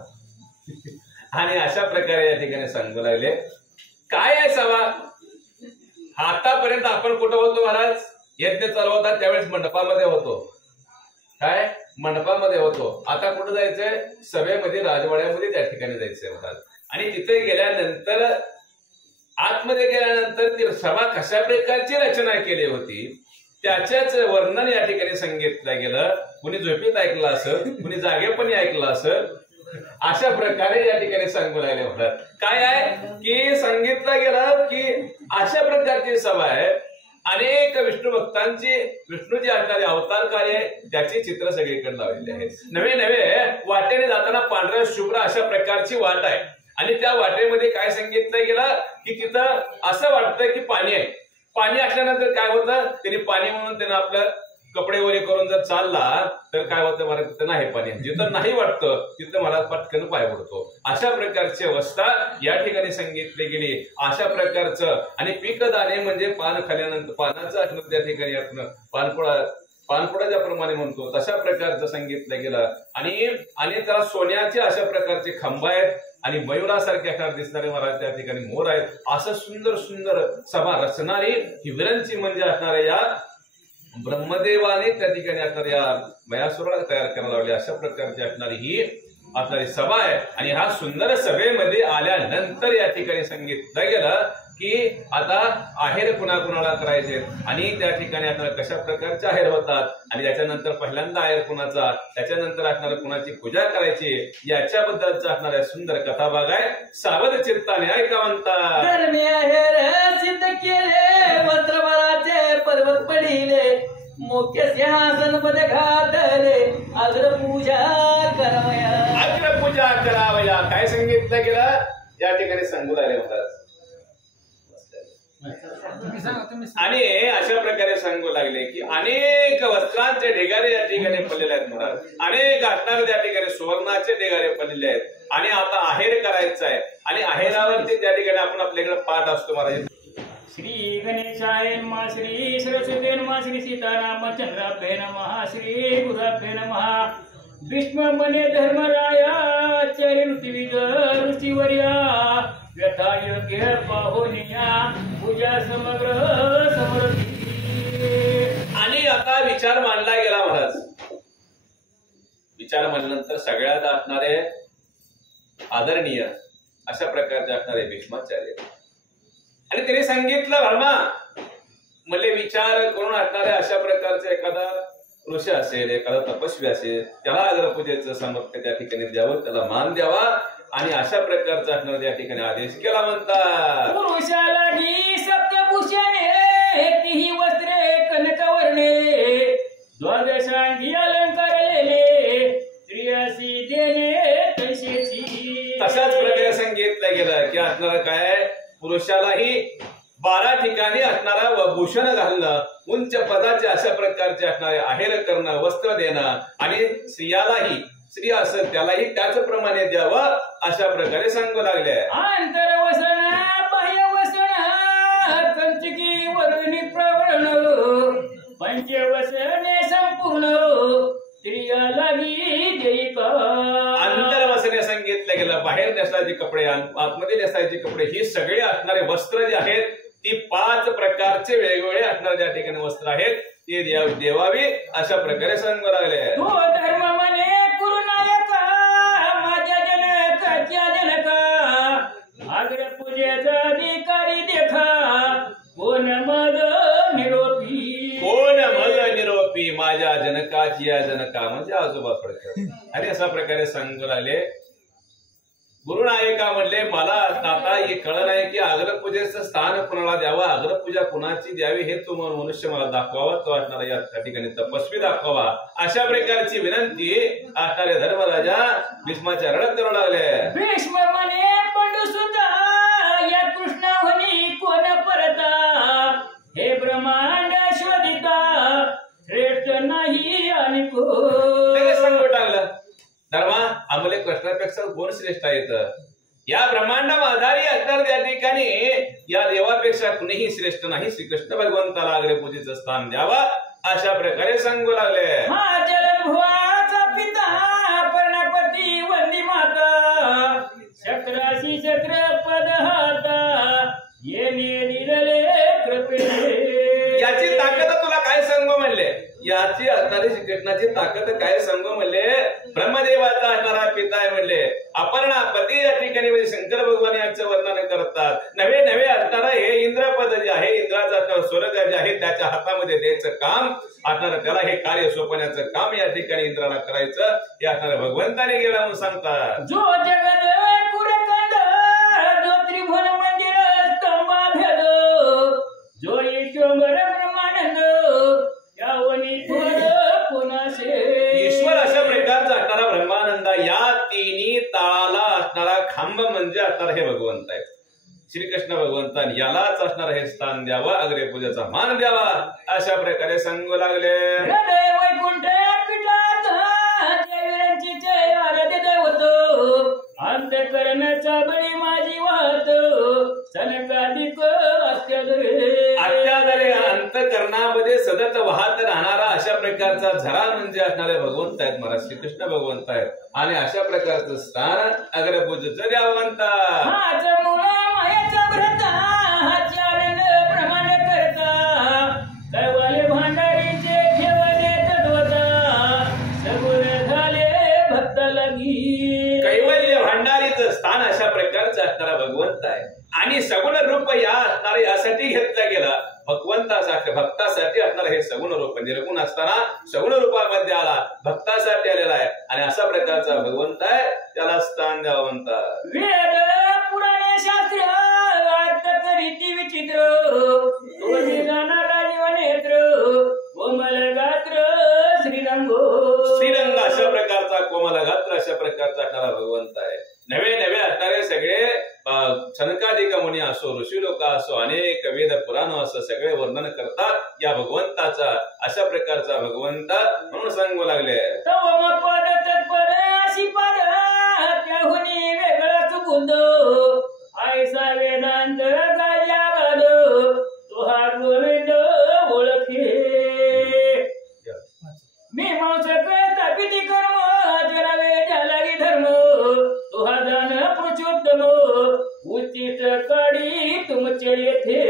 आणि अशा प्रकारे या ठिकाणी सांगू लागले काय आहे सभा. आतापर्यंत आपण कुठं होतो महाराज, यज्ञ चालू होता त्यावेळेस मंडपामध्ये होतो. काय मंडपामध्ये होतो. आता कुठं जायचंय, सभेमध्ये राजवाड्यामध्ये त्या ठिकाणी जायचंय महाराज. आणि तिथे गेल्यानंतर आतमध्ये गेल्यानंतर ती सभा कशा प्रकारची रचना केली होती त्याच्याच वर्णन या ठिकाणी सांगितलं गेलं. कुणी झोपेत ऐकलं असं, कुणी जागेपणी ऐकलं असं, अशा प्रकारे या ठिकाणी सांगू लागले म्हणतात. काय आहे की सांगितलं गेलं की अशा प्रकारची सभा आहे अनेक विष्णू भक्तांची विष्णूची असणारे अवतार कार्य त्याचे चित्र सगळीकडे लावलेले आहेत. नवे नवे वाटेने जाताना पांढऱ्या शुभ्र अशा प्रकारची वाट आहे आणि त्या वाटेमध्ये काय सांगितलं गेलं की तिथं असं वाटतंय की पाणी आहे. पाणी असल्यानंतर काय होतं, त्यांनी पाणी म्हणून त्यानं आपलं कपडे वगैरे करून जर चालला तर काय होतं महाराज, तिथं नाही पाणी. जिथं नाही वाटतं तिथं महाराज पटकन पाय पडतो. अशा प्रकारची अवस्था या ठिकाणी सांगितली गेली. अशा प्रकारचं आणि पीकदाणे म्हणजे पान खाल्यानंतर पानाचं असणं त्या ठिकाणी असणं, पानपोळा ज्याप्रमाणे म्हणतो तशा प्रकारचं सांगितलं गेलं. आणि त्याला सोन्याचे अशा प्रकारचे खांब आहेत आणि मयुरासारखे असणार दिसणारे महाराज त्या ठिकाणी मोर आहेत. असं सुंदर सुंदर सभा रचणारी ही विरंची म्हणजे असणाऱ्या या ब्रह्मदेवाने त्या ठिकाणी असणाऱ्या मयासुराला तयार करायला लावली. अशा प्रकारची असणारी सभा आहे. आणि ह्या सुंदर सभेमध्ये आल्यानंतर या ठिकाणी सांगितलं गेलं की आता आहेर कुणाकुणाला करायचे आणि त्या ठिकाणी असणाऱ्या कशा प्रकारचे आहेर होतात आणि त्याच्यानंतर पहिल्यांदा आहेर कुणाचा, त्याच्यानंतर असणाऱ्या कुणाची पूजा करायची याच्याबद्दलचा असणाऱ्या सुंदर कथा भाग आहे. सावध चित्ताने ऐका म्हणतात. धर्मी आहेर सिद्ध केले वस्त्रभराचे पर्वत पडिले मुख्य सिंहासन मध्ये घातले अग्रपूजा करावया. अग्रपूजा करावया काय सांगितलं गेलं या ठिकाणी सांगू लागले होतात. आणि अशा प्रकारे सांगू लागले की अनेक वस्त्रांचे ढिगारे या ठिकाणी पडलेले आहेत महाराज. अनेक असणारे त्या ठिकाणी सुवर्णाचे ढिगारे पडलेले आहेत आणि आता आहेर करायचं आहे आणि आहेरावरती त्या ठिकाणी आपण आपल्याकडे पाठ असतो महाराज. श्री गणेशाय नमः, श्री सरस्वती नमः, श्री सीतारामचंद्राभ्ये नमः, श्री गुरुभ्ये नमः. भीष्म मने धर्मरायाचार्य ऋषिविद ऋषिवर्या व्यथा योग्य पाहुनिया पूजा समग्र समृद्धी. आणि आता विचार मांडला गेला महाराज. विचार मांडल्यानंतर सगळ्यात असणारे आदरणीय अशा प्रकारचे असणारे भीष्माचार्य आणि त्यांनी सांगितलं धर्मा म्हणले विचार करून असणारे अशा प्रकारचे एखादा ऋषी असेल, एखादा तपस्वी असेल, त्याला अग्रपूजेचं सामर्थ्य त्या ठिकाणी द्यावं, त्याला मान द्यावा आणि अशा प्रकारचा असणारा त्या ठिकाणी आदेश केला म्हणतात. पुरुषाला ही सप्तभूषणे तीही वस्त्रे कनकवर्णे द्वादशांगी अलंकारलेले स्त्रियासी देणे तैसेची. तशाच प्रकारे सांगितलं गेलं की असणारं काय पुरुषालाही 12 ठिकाणी असणारा व भूषण घालणं, उंच पदाचे अशा प्रकारचे असणारे आहेर करणं, वस्त्र देणं आणि स्त्रियालाही स्त्री असेल त्यालाही त्याचप्रमाणे द्यावं अशा प्रकारे सांगू लागले. आंतर वसन बाह्य वसन कंचकी वर्णी प्रवर्ण पंचवसने संपूर्ण स्त्रियालाही देईक. अंतर्वसने सांगितलं गेलं बाहेर नेसायचे कपडे, आतमध्ये नेसायचे कपडे ही सगळे असणारे वस्त्र जे आहेत ती 5 प्रकारचे वेगवेगळे असणारे त्या ठिकाणी वस्त्र आहेत ते देवावी अशा प्रकारे सांगू लागले. तो धर्म म्हणे गुरुनायका माझ्या जनकाच्या जनका आग्र पूजेचा अधिकारी देखा कोण मग निरोपी. कोण मग निरोपी माझ्या जनकाची या जनका म्हणजे आजोबा थोडक्यात. आणि अशा प्रकारे सांगू लागले. गुरुनायका म्हणले मला आता हे कळलं नाही की अग्रपूजेचं स्थान कुणाला द्यावं, अग्रपूजा कुणाची द्यावी हे तो मनुष्य मला दाखवावा, तो असणारा या ठिकाणी तपस्वी दाखवावा अशा प्रकारची विनंती असणारे धर्मराजा भीष्माच्या रडत करू लागले. भीष्म म्हणे पंडू सुद्धा या कृष्णावनी कोण परता हे ब्रह्मांड शोधिता श्रेष्ठ नाही आणि लगेच सांगू टाकलं धर्मा आम्हाला कृष्णापेक्षा कोण श्रेष्ठ आहेत. या ब्रह्मांडा आधारी असणार त्या ठिकाणी या देवापेक्षा कुणीही श्रेष्ठ नाही. श्रीकृष्ण भगवंताला अग्रपूजेचं स्थान द्यावा अशा प्रकारे सांगू लागले. हा जलभुवाचा पिता पर्णपती वंदी माता चक्राशी चक्र पद हाता येणे दिलेले कृपे. याची ताकद तुला काय सांगू म्हणले, याची असणारी श्रीकृष्णाची ताकद काय सांगू म्हणले. ब्रह्मदेवाचा असणारा पिता आहे म्हणले. अपर्णा पती या ठिकाणी म्हणजे शंकर भगवान यांचं वर्णन करतात. नवे नवे असणारा हे इंद्रपद जे आहे, इंद्राचा असणारा स्वर्ग जे आहे त्याच्या हातामध्ये द्यायचं काम असणार, त्याला हे कार्य सोपवण्याचं काम या ठिकाणी इंद्राला करायचं हे असणाऱ्या भगवंताने गेला म्हणून सांगतात. जो जगद कुरकंद जो त्रिभुवन मंदिर स्तंभाभेद जो ईश्वर भगवंता या तिन्ही ताळाला असणारा खांब म्हणजे असणारा हे भगवंत आहे. श्रीकृष्ण भगवंतांनी यालाच असणारा हे स्थान द्यावं, अग्रपूजेचा मान द्यावा, अशा प्रकारे सांगू लागले. हृदय वैकुंठ पिठात देवीरांची जय आराध्य दैवत अंतःकरणाचा बळी माझी वाहत सनकाधिक अत्यादरे अंतःकरणामध्ये सतत वाहत राहणारा अशा प्रकारचा झरा म्हणजे असणारे भगवंत आहेत, महाराज श्रीकृष्ण भगवंत आहेत. आणि अशा प्रकारचं स्थान अग्रपूजेचं द्यावंत. हाच मूळ मायाचा व्रत हाच आनंद प्रमाण करता कैवाले भांडारीचे ठेवले तत्वता सगुण झाले भक्त लगी. कैवल्य भांडारीचं स्थान अशा प्रकारचं असणारा भगवंत आहे. आणि सगुण रूप या असणारे यासाठी घेतलं गेलं, भगवंतासाठी भक्तासाठी असणारं हे सगुण रूप निर्गुण असताना सगुण रूपामध्ये आला, भक्तासाठी आलेला आहे. आणि अशा प्रकारचा भगवंत आहे, त्याला स्थान द्यावंत. वेद पुराणे शास्त्र अर्थ करीती विचित्र तोही जाणारा जीवनेत्र कोमल गात्र श्रीरंग. श्रीरंग अशा प्रकारचा कोमल गात्र अशा प्रकारचा असणारा भगवंत आहे. नवे नवे असणारे सगळे सनकादिक मुनी असो, ऋषी लोक असो, अनेक वेद पुराण असो, सगळे वर्णन करतात या भगवंताचा. अशा प्रकारचा भगवंत म्हणून सांगू लागले. तव पद तत्पर अशी पद त्याहुनी वेगळा सुगुंद ऐसा वेदांत गाया गाद तो हा गोविंद ओळखे. मीमांसक तापिती कर्म करावे ज्यालागी धर्म तो हा जाण पुरुषोत्तम उचित काढी तुमचे येथे.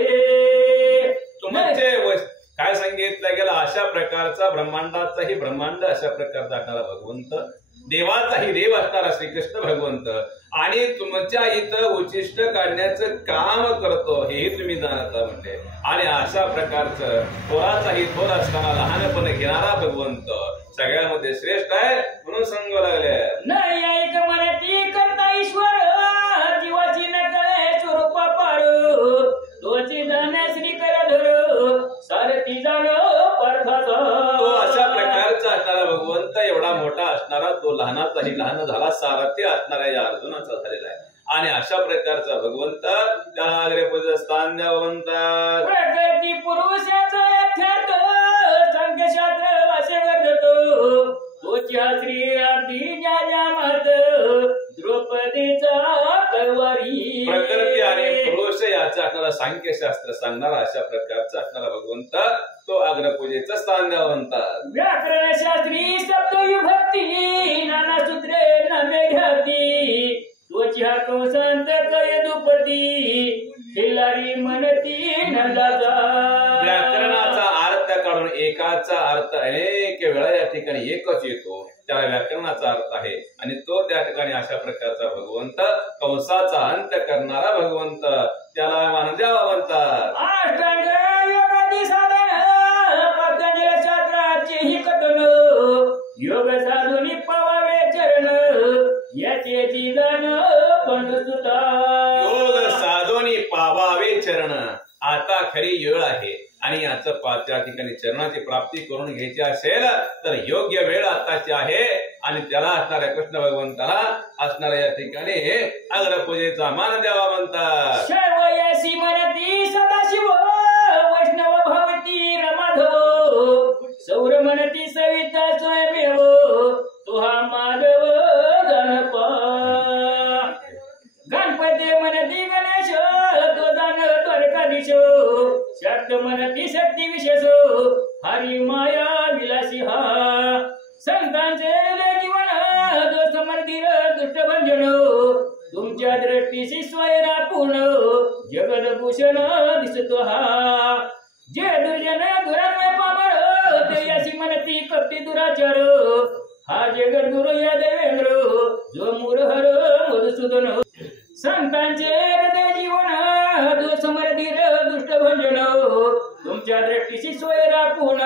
तुमचे काय सांगितलं गेलं, अशा प्रकारचा ब्रह्मांडाचाही ब्रह्मांड अशा प्रकारचा असणारा भगवंत, देवाचाही देव असणारा श्रीकृष्ण भगवंत, आणि तुमच्या इथं उचिष्ट काढण्याचं काम करतो हेही तुम्ही जाणता म्हणले. आणि अशा प्रकारचं थोराचाही थोर असताना लहानपण घेणारा भगवंत सगळ्यामध्ये श्रेष्ठ आहे म्हणून सांगू लागले. नाही ऐक मराठी करता ईश्वर जीवाची नकळे स्वरूप पार तोची जाण श्री कर धर सारथी जाण पार्थाचा. तो अशा प्रकारचा असणारा भगवंत एवढा मोठा असणारा, तो लहानाचाही लहान झाला, सारथी असणारा या अर्जुनाचा झालेला आहे. आणि अशा प्रकारचा भगवंत त्याला अग्रपूजेचं स्थान द्यावं म्हणतात. प्रकृती पुरुषाचा यथार्थ सांख्यशास्त्र असे करतो तोची श्री आरती ज्या मात द्रौपदीचा कैवारी. प्रकृती आणि पुरुष याचा असणारा सांख्यशास्त्र सांगणारा अशा प्रकारचा असणारा भगवंत तो अग्रपूजेचं स्थान द्यावं म्हणतात. व्याकरण शास्त्री सप्तविभक्ती नाना सूत्रे नवे घ्याती तोची हा कंसांत कय दुपती खिलारी म्हणती नंदाचा. व्याकरणाचा अर्थ काढून एकाचा अर्थ अनेक वेळा या ठिकाणी एकच येतो, त्याला व्याकरणाचा अर्थ आहे. आणि तो त्या ठिकाणी अशा प्रकारचा भगवंत, कंसाचा अंत करणारा भगवंत, त्याला मान द्यावा म्हणतात. अष्टांग योगादी साधन पतंजली शास्त्राचे ही कथन योग साधुनी पावावे चरण याचे जीवन पंडसुता. योग साधोनी पावावे चरण, आता खरी वेळ आहे. आणि याचं त्या ठिकाणी चरणाची प्राप्ती करून घ्यायची असेल तर योग्य वेळ आताची आहे. आणि त्याला असणाऱ्या कृष्ण भगवंताला असणाऱ्या या ठिकाणी अग्रपूजेचा मान द्यावा म्हणतात. शैवयासी म्हणती सदाशिव वैष्णव भवती रमाधव सौर म्हणती सविता स्वयमेव तो हा माधव गणपा. गणपती म्हणती गणेश तो दान द्वारकाधीश शक्त म्हणती शक्ती विशेष हरी माया विलासी हा. संतांचे जीवन दोष मंदिर दुष्ट भंजन तुमच्या दृष्टीशी स्वयरा पूर्ण जगदभूषण दिसतो हा. जे दुर्जन दुरात्म्य पामळ ते याशी म्हणती कपटी दुराचार हा जगद्गुरु या देवेंद्र जो मुरहर मधुसूदन. संतांचे हृदय जीवन दोष मंदिर दुष्ट भंजन तुमच्या दृष्टीशी स्वयरा पूर्ण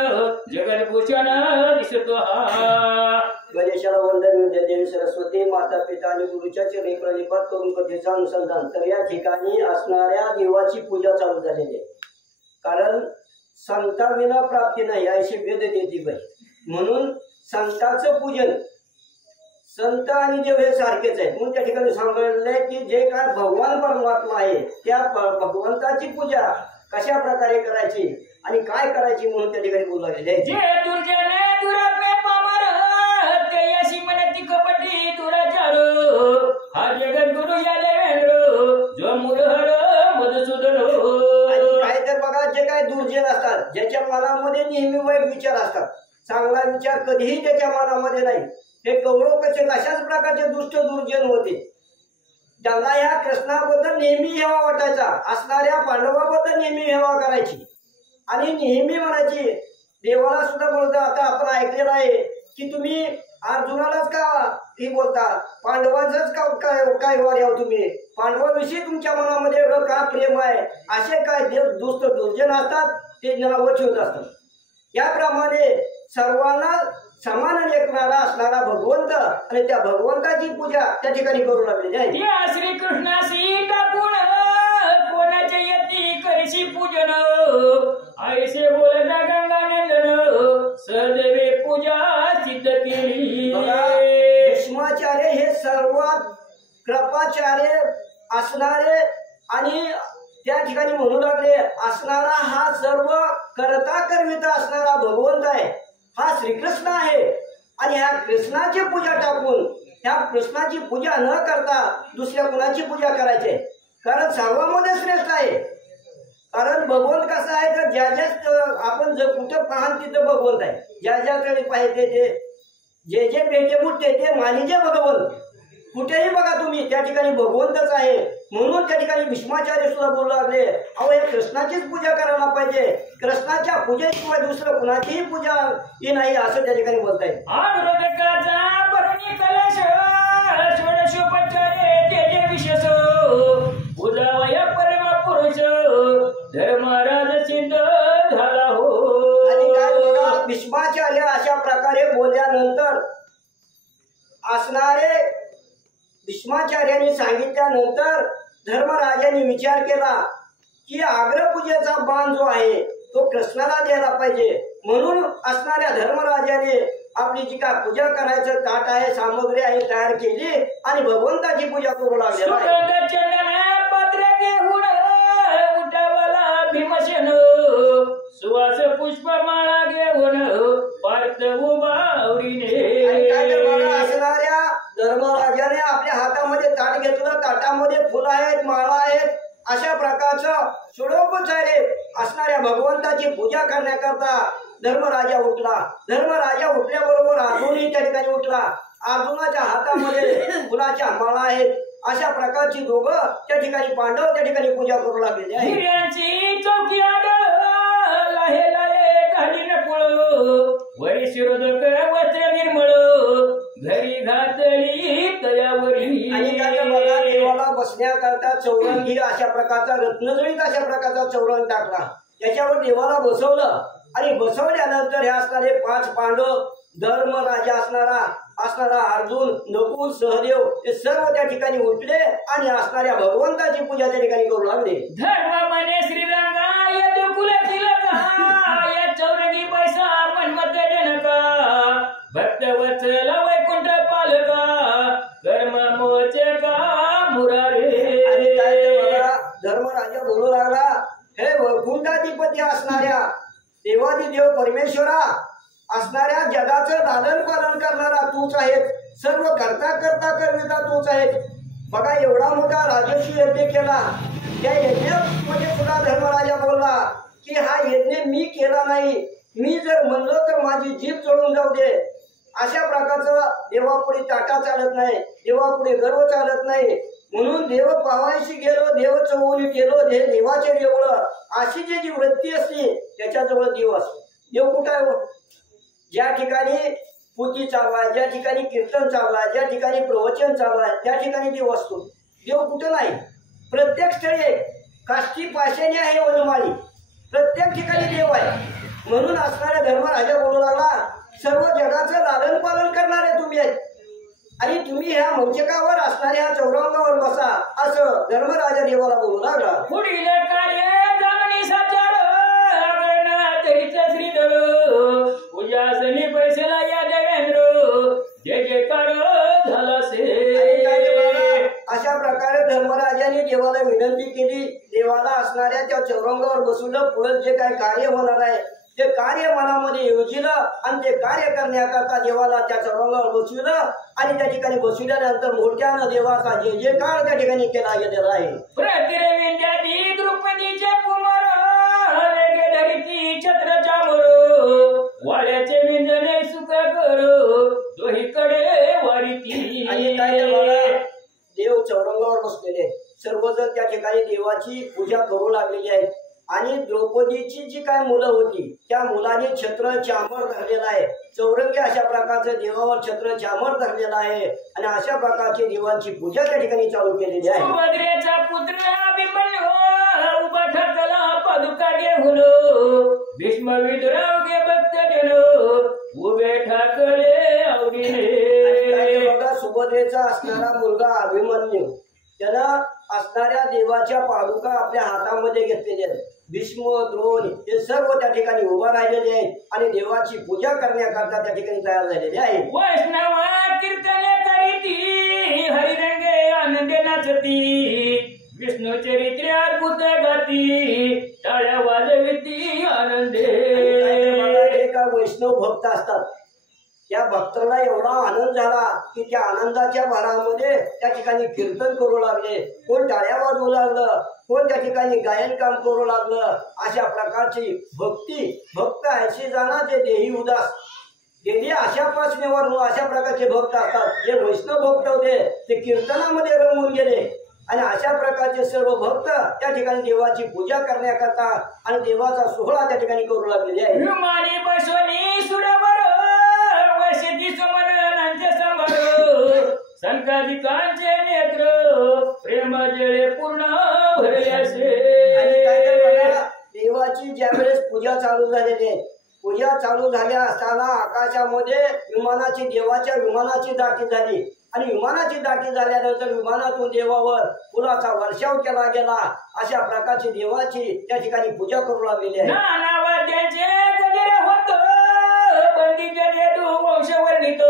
जगदभूषण दिसतो हा. गणेशाला वंदन विद्या देवी सरस्वती माता पिता आणि गुरुच्या चरणी प्रणिपात करून कथेचं अनुसंधान. तर या ठिकाणी असणाऱ्या देवाची पूजा चालू झालेली आहे. कारण संताविना प्राप्ती नाही अशी वेद देती बाई. म्हणून संताचं पूजन संत आणि देव हे सारखेच आहेत म्हणून त्या ठिकाणी सांगितलंय की जे काय भगवान परमात्मा आहे त्या भगवंताची पूजा कशा प्रकारे करायची आणि काय करायची म्हणून त्या ठिकाणी बोलू लागलेले आहे. जे दुर्जने दुरात्मे पामर ते यशी म्हणती कपटी दुराचार हा जगद्गुरु या देवेंद्र जो मुरहर मधुसूदन. आणि काय तर बघा जे काय दुर्जन असतात ज्याच्या मनामध्ये नेहमी वाईट विचार असतात चांगला विचार कधीही त्याच्या मनामध्ये नाही हे कौरव कसे अशाच प्रकारचे दुष्ट दुर्जन होते. त्यांना ह्या कृष्णाबद्दल नेहमी हेवा वाटायचा असणाऱ्या पांडवाबद्दल नेहमी हेवा करायची आणि नेहमी म्हणायची देवाला सुद्धा बोलता. आता आपण ऐकलेलं आहे की तुम्ही अर्जुनालाच का ही बोलता पांडवांचंच काय वाऱ्याव तुम्ही पांडवाविषयी तुमच्या मनामध्ये एवढं का प्रेम आहे असे काय देव दुष्ट दुर्जन असतात ते ज्यांना वचवत असतात. याप्रमाणे सर्वांना समान लेखणारा असणारा भगवंत आणि त्या भगवंताची पूजा त्या ठिकाणी करू लागलेली आहे. या श्रीकृष्णाशी टाकून कोणाच्या यती करशी पूजन आईसे बोलता गंगानंदन सदैवे पूजा सिद्ध केली. भीष्माचार्य हे सर्वात कृपाचार्य असणारे आणि त्या ठिकाणी म्हणू लागले असणारा हा सर्व करता करविता असणारा भगवंत आहे हा श्रीकृष्ण आहे. आणि ह्या कृष्णाची पूजा टाकून ह्या कृष्णाची पूजा न करता दुसऱ्या कुणाची पूजा करायची कारण सर्वांमध्ये श्रेष्ठ आहे. कारण भगवंत कसं आहे तर ज्या ज्या आपण जर कुठं पाहाल तिथं भगवंत आहे ज्या ज्याकडे पाहिजे ते जे जे भेटे मुठते ते मानिजे भगवंत कुठेही बघा तुम्ही त्या ठिकाणी भगवंतच आहे. म्हणून त्या ठिकाणी भीष्माचार्य सुद्धा बोलू लागले अहो हे कृष्णाचीच पूजा करायला पाहिजे कृष्णाच्या पूजेशिवाय दुसरं कुणाचीही पूजा ही नाही असं त्या ठिकाणी बोलताय. आरोधकाचा परणी कलश षोडशोपचारे ते जे विशेष पूजावया परम पुरुष धर्मराज सिद्ध झाला हो. आणि काय बघा भीष्माचार्य अशा प्रकारे बोलल्यानंतर असणारे भीष्माचार्यांनी सांगितल्यानंतर धर्मराजांनी विचार केला की अग्रपूजेचा मान जो आहे तो कृष्णाला द्यायला पाहिजे. म्हणून असणाऱ्या धर्मराजाने आपली जी काय पूजा करायचं ताट आहे सामग्री आहे तयार केली आणि भगवंताची पूजा करू लागले. पात्र घेऊन उठावला भीमसेन सुवास पुष्पमाळा घेऊन पार्थ उभावरीने. असणाऱ्या धर्मराजाने आपल्या हातामध्ये ताट घेतलं ताटामध्ये फुलं आहेत माळा आहेत अशा प्रकारचं षोडोपचारे असणाऱ्या भगवंताची पूजा करण्याकरता धर्मराजा उठला. धर्मराजा उठल्याबरोबर अर्जुनही त्या ठिकाणी उठला. अर्जुनाच्या हातामध्ये फुलाच्या माळा आहेत अशा प्रकारची दोघं त्या ठिकाणी पांडव त्या ठिकाणी पूजा करू लागलेली आहे. हिऱ्यांची चौकी लाहे लाहे घालीन पुळ वरी शिरोधक वस्त्र निर्मळ घरी घातली तयावरी. आणि त्याच्या बघा देवाला बसण्याकरता चौरंगी अशा प्रकारचा रत्नजळीत अशा प्रकारचा चौरंग टाकला त्याच्यावर देवाला बसवलं आणि बसवल्यानंतर हे असणारे 5 पांडव धर्मराजा असणारा अर्जुन नकुल सहदेव हे सर्व त्या ठिकाणी उठले आणि असणाऱ्या भगवंताची पूजा त्या ठिकाणी करू लागले. धर्म मने श्रीरंगा यदुकुल तिलका या चौरंगी पैसा मन्मथ जनका भक्त वत्सल वैकुंठ पालका कर्म मोचका मुरारे. आणि काय धर्मराजा बोलू लागला हे वैकुंठाधिपती असणाऱ्या देवादिदेव परमेश्वरा असणाऱ्या जगाचं लालन पालन करणारा तूच आहेस सर्व करता करविता तूच आहेस. बघा एवढा मोठा राजर्षी यज्ञ केला त्या यज्ञामध्ये सुद्धा धर्मराजा बोलला की हा यज्ञ मी केला नाही मी जर म्हणलो तर माझी जीभ जळून जाऊ दे. अशा प्रकारचं देवापुढे टाटा चालत नाही देवापुढे गर्व चालत नाही. म्हणून देव पावायशी गेलो देव चवणी केलो हे देवाचे देवळं अशी जी वृत्ती असते त्याच्याजवळ देव असतो. देव कुठं आहे ज्या ठिकाणी पूजी चालू आहे ज्या ठिकाणी कीर्तन चालू आहे ज्या ठिकाणी प्रवचन चालू आहे त्या ठिकाणी देव असतो. देव कुठं नाही प्रत्येक स्थळी काष्टी पाशाने आहे वनमाळी प्रत्येक ठिकाणी देव आहे. म्हणून असणाऱ्या धर्मराजा बोलू लागला सर्व जगाचं लालन पालन करणारे तुम्ही आहेत आणि तुम्ही ह्या मंचकावर असणाऱ्या ह्या चौरंगावर बसा असं धर्मराजा देवाला बोलू लागला. पुढील कार्य जाणणी साचार श्रीधर पूजासनी पैसेला या देवेंद्र जय जयकार धर्मराजाने देवाला विनंती केली, देवाला असणाऱ्या त्या चौरंगावर बसवलं, पुढे जे काय कार्य होणार आहे ते कार्य मनामध्ये योजिलं आणि ते कार्य करण्याकरता देवाला त्या चौरंगावर बसविलं आणि त्या ठिकाणी बसविल्यानंतर मोठ्यानं देवाचा जय जयकार त्या ठिकाणी केला गेलेला आहे. प्रतिरविंद्यादी द्रुपदीचे कुमार वेगे धरिती छत्र चामर वाड्याचे विंजने सुख कर दोहीकडे वारीती. आणि काय ते बघा, देव चौरंगावर बसलेले सर्वजण त्या ठिकाणी देवाची पूजा करू लागलेली आहेत आणि द्रौपदीची जी काय मुलं होती त्या मुलाने छत्र चामर धरलेला आहे. चौरंगी अशा प्रकारचं देवावर छत्र चामर धरलेला आहे आणि अशा प्रकारची देवांची पूजा त्या ठिकाणी चालू केलेली आहे. सुभद्रेचा पुत्र अभिमन्यू उभा ठाकला पादुका घेऊन भीष्म विदुरावगे भक्त जन उभे ठाकले आवडीने. बघा, सुभद्रेचा असणारा मुलगा अभिमन्यू त्याला असणाऱ्या देवाच्या पादुका आपल्या हातामध्ये घेतलेल्या आहेत. भीष्म द्रोण हे सर्व त्या ठिकाणी उभा राहिलेले आहेत आणि देवाची पूजा करण्याकरता त्या ठिकाणी तयार झालेले आहेत. वैष्णव कीर्तने करीती हरिरंगे आनंदे नाचती विष्णू चरित्रे अद्भुत गाती टाळ्या वाजविती आनंदे. एका वैष्णव भक्त असतात, त्या भक्ताला एवढा आनंद झाला की त्या आनंदाच्या भरामध्ये त्या ठिकाणी कीर्तन करू लागले, कोण टाळ्या वाजवू लागलं, कोण त्या ठिकाणी गायन काम करू लागलं. अशा प्रकारची भक्त ऐशी जाणार जे देही उदास गेली अशा प्रश्नेवर अशा प्रकारचे भक्त असतात. जे वैष्णव भक्त होते ते कीर्तनामध्ये रमून गेले आणि अशा प्रकारचे सर्व भक्त त्या ठिकाणी देवाची पूजा करण्याकरता आणि देवाचा सोहळा त्या ठिकाणी करू लागलेले आहे. विमानी बसवणी सुरवर वैशिती समनांचे समर संकाधिकांचे नेत्र प्रेम जळे पूर्ण भरले असे. आणि काय काय बघा, देवाची ज्यावेळेस पूजा चालू झालेली आहे, पूजा चालू झाल्या असताना आकाशामध्ये देवाच्या विमानाची दाटी झाली आणि विमानाची दाटी झाल्यानंतर विमानातून देवावर फुलाचा वर्षाव केला गेला. अशा प्रकारची देवाची त्या ठिकाणी पूजा करू लागलेली आहे. नानावाद्याचे गजरे होत बंदीचे देतो वंशवर्णित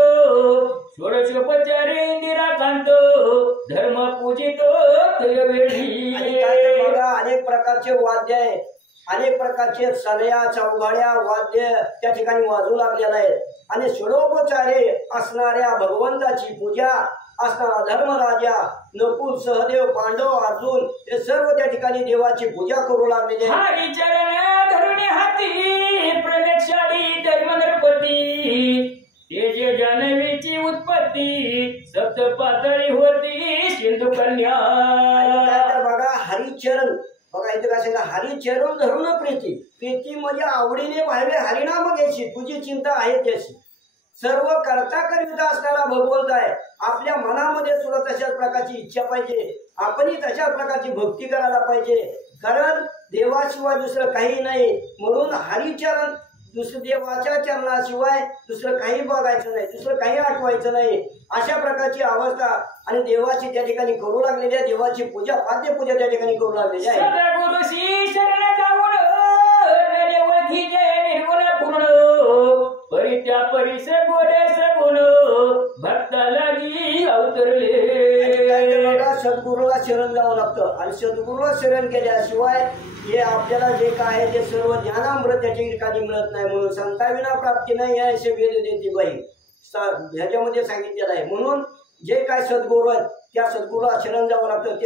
षोडशोपचारे इंदिराकांत धर्म पूजित वेळी. आणि काय ते बघा, अनेक प्रकारचे वाद्य आहे, अनेक प्रकारचे सनया चौघाड्या वाद्य त्या ठिकाणी वाजू लागलेला आहे आणि षोडोपचारे असणाऱ्या भगवंताची पूजा असणारा धर्मराजा नकुल सहदेव पांडव अर्जुन हे सर्व त्या ठिकाणी देवाची पूजा करू लागलेले. हरिचरण धरुणी हाती प्रदक्षाळी धर्मनरपती ते जे जानवीची उत्पत्ती सप्त पातळी होती सिंधू कन्या. बघा, हरिचरण बघा इथे काय सांगा, हरिचरण धरून प्रीती म्हणजे आवडीने पाहावे, हरिनाम घ्यायची, तुझी चिंता आहे त्याची. सर्व करता करिता असणारा भगवंत आहे. आपल्या मनामध्ये सुद्धा तशाच प्रकारची इच्छा पाहिजे, आपणही तशाच प्रकारची भक्ती करायला पाहिजे, कारण देवाशिवाय दुसरं काही नाही. म्हणून हरिचरण दुसरं देवाच्या चरणाशिवाय दुसरं काही बघायचं नाही, दुसरं काही आठवायचं नाही. अशा प्रकारची अवस्था आणि देवाची त्या ठिकाणी करू लागलेली आहे. देवाची पूजा पाद्यपूजा त्या ठिकाणी करू लागलेली आहे. सद्गुरु श्री शरण जाऊन निर्गुण पूर्ण परित्या परिस गोडे सगुण भक्ता लागी अवतरले. सद्गुरूला शरण जावं लागतं आणि सद्गुरूला शरण केल्याशिवाय हे आपल्याला जे काय आहे ते सर्व ज्ञानामृत त्याच्या ठिकाणी मिळत नाही. म्हणून संताविना प्राप्ती नाही आहे असे वेद देते बाई ह्याच्यामध्ये सांगितलेलं आहे. म्हणून जे काय सद्गुरू आहेत त्या सद्गुरूला शरण जावं लागतं,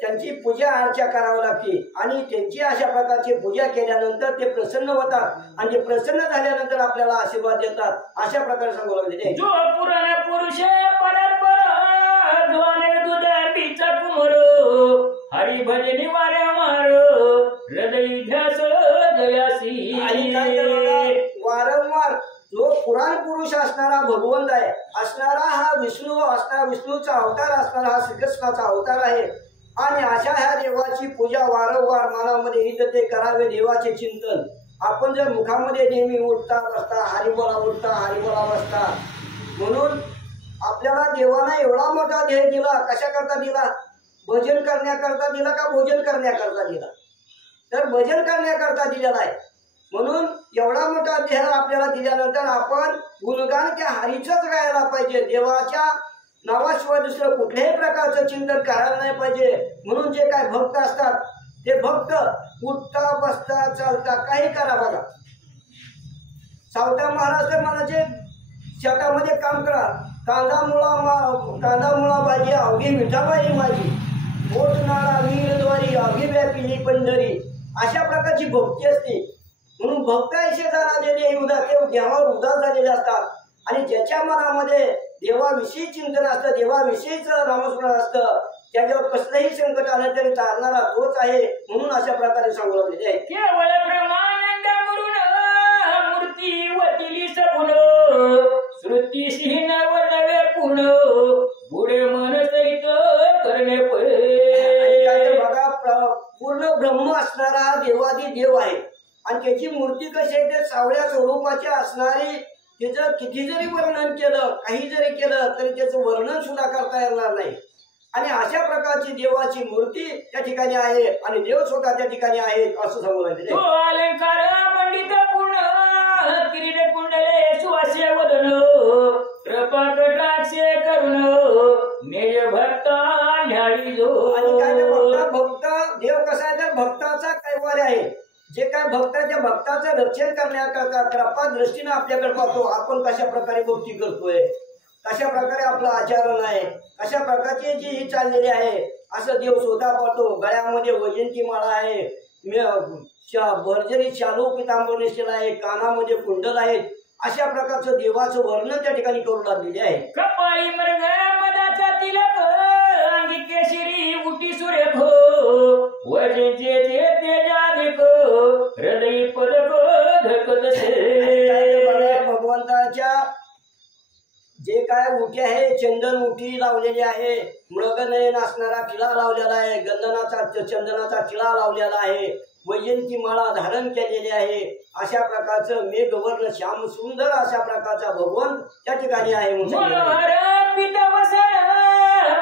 त्यांची पूजा अर्चा करावी लागते आणि त्यांची अशा प्रकारची पूजा केल्यानंतर ते प्रसन्न होतात आणि ते प्रसन्न झाल्यानंतर आपल्याला आशीर्वाद देतात. अशा प्रकारे सांगू लागले. जो पुराण पुरुष परस्पर दुधाचा कुमर हरी भजनी वारे मार हृदय ध्यास जयासी. आणि काय वारंवार जो पुराण पुरुष असणारा भगवंत आहे, असणारा हा विष्णूचा अवतार असणारा हा श्रीकृष्णाचा अवतार आहे आणि अशा ह्या देवाची पूजा वारंवार मनामध्ये हित ते करावे. देवाचे चिंतन आपण जर मुखामध्ये नेहमी उठता बसता हरिबोला उठता हरिबोला बसता, म्हणून आपल्याला देवाना एवढा मोठा ध्येय दिला. कशा करता दिला? भजन करण्याकरता दिला का भोजन करण्याकरता दिला? तर भजन करण्याकरता दिलेला आहे. म्हणून एवढा मोठा ध्येय आपल्याला दिल्यानंतर आपण गुणगान त्या हरीचंच गायला पाहिजे, देवाच्या नावाशिवाय दुसरं कुठल्याही प्रकारचं चिंतन करायला नाही पाहिजे. म्हणून जे काय भक्त असतात ते भक्त उठता बसता चालता काही करा बघा. सावता महाराज तर म्हणायचे शेतामध्ये काम करा, कांदा मुळा भाजी अवघी विठाबाई माझी, मोठ नाळा वीरद्वारी अवघी व्यापिली पंढरी. अशा प्रकारची भक्ती असते. म्हणून भक्त ऐसे जाणार जे ते देवावर उदास झालेले असतात आणि ज्याच्या मनामध्ये देवाविषयी चिंतन असतं, देवाविषयीच नामस्मरण असतं, त्याच्यावर कसलंही संकट आलं तरी चालणारा तोच आहे. म्हणून अशा प्रकारे सांगू लागलेले आहे. केवळ ब्रह्मानंद मुरुण मूर्ती वतिली सगुण श्रुतीशीन वर्णवे पूर्ण पुढे मन सहित करणे बघा पूर्ण ब्रह्म असणारा देवादी देव आहे आणि त्याची मूर्ती कशी आहे, ते सावळ्या स्वरूपाची असणारी. त्याचं किती जरी वर्णन केलं, काही जरी केलं तरी त्याचं वर्णन सुद्धा करता येणार नाही. आणि अशा प्रकारची देवाची मूर्ती त्या ठिकाणी आहे आणि देव स्वतः त्या ठिकाणी आहेत असं सांगू लागले. तो अलंकार मंडित पूर्ण किरीट कुंडले सुवास्य वदन कृपाकटाक्षे करुण नेय भक्ता न्याळी जो. आणि काय भक्त देव कसा आहे तर भक्ताचा कैवार आहे. जे काय भक्ताचं रक्षण करण्याकरता कृपा दृष्टीनं आपल्याकडे पाहतो. आपण कशा प्रकारे भक्ती करतोय, कशा प्रकारे आपलं आचरण आहे, कशा प्रकारची जी ही चाललेली आहे असं देव स्वतः पाहतो. गळ्यामध्ये वैजंती माळा आहे, भरजरी शालू पितांबर नेसलेला आहे, कानामध्ये कुंडल आहेत. अशा प्रकारचं देवाचं वर्णन त्या ठिकाणी करू लागलेले आहे. कपाळी मृग मदाचा तिलक अंगी केशरी उटी सुरेख वजेचे तेजाधिक हृदय पदक धकत भगवंताच्या जे काय उठी आहे, चंदन उठी लावलेली आहे, मृगनयन असणारा टिळा लावलेला आहे, चंदनाचा टिळा लावलेला आहे, वैजंती माळा धारण केलेली आहे. अशा प्रकारचं मेघवर्ण श्याम सुंदर अशा प्रकारचा भगवंत त्या ठिकाणी आहे. मनोहर पितवसन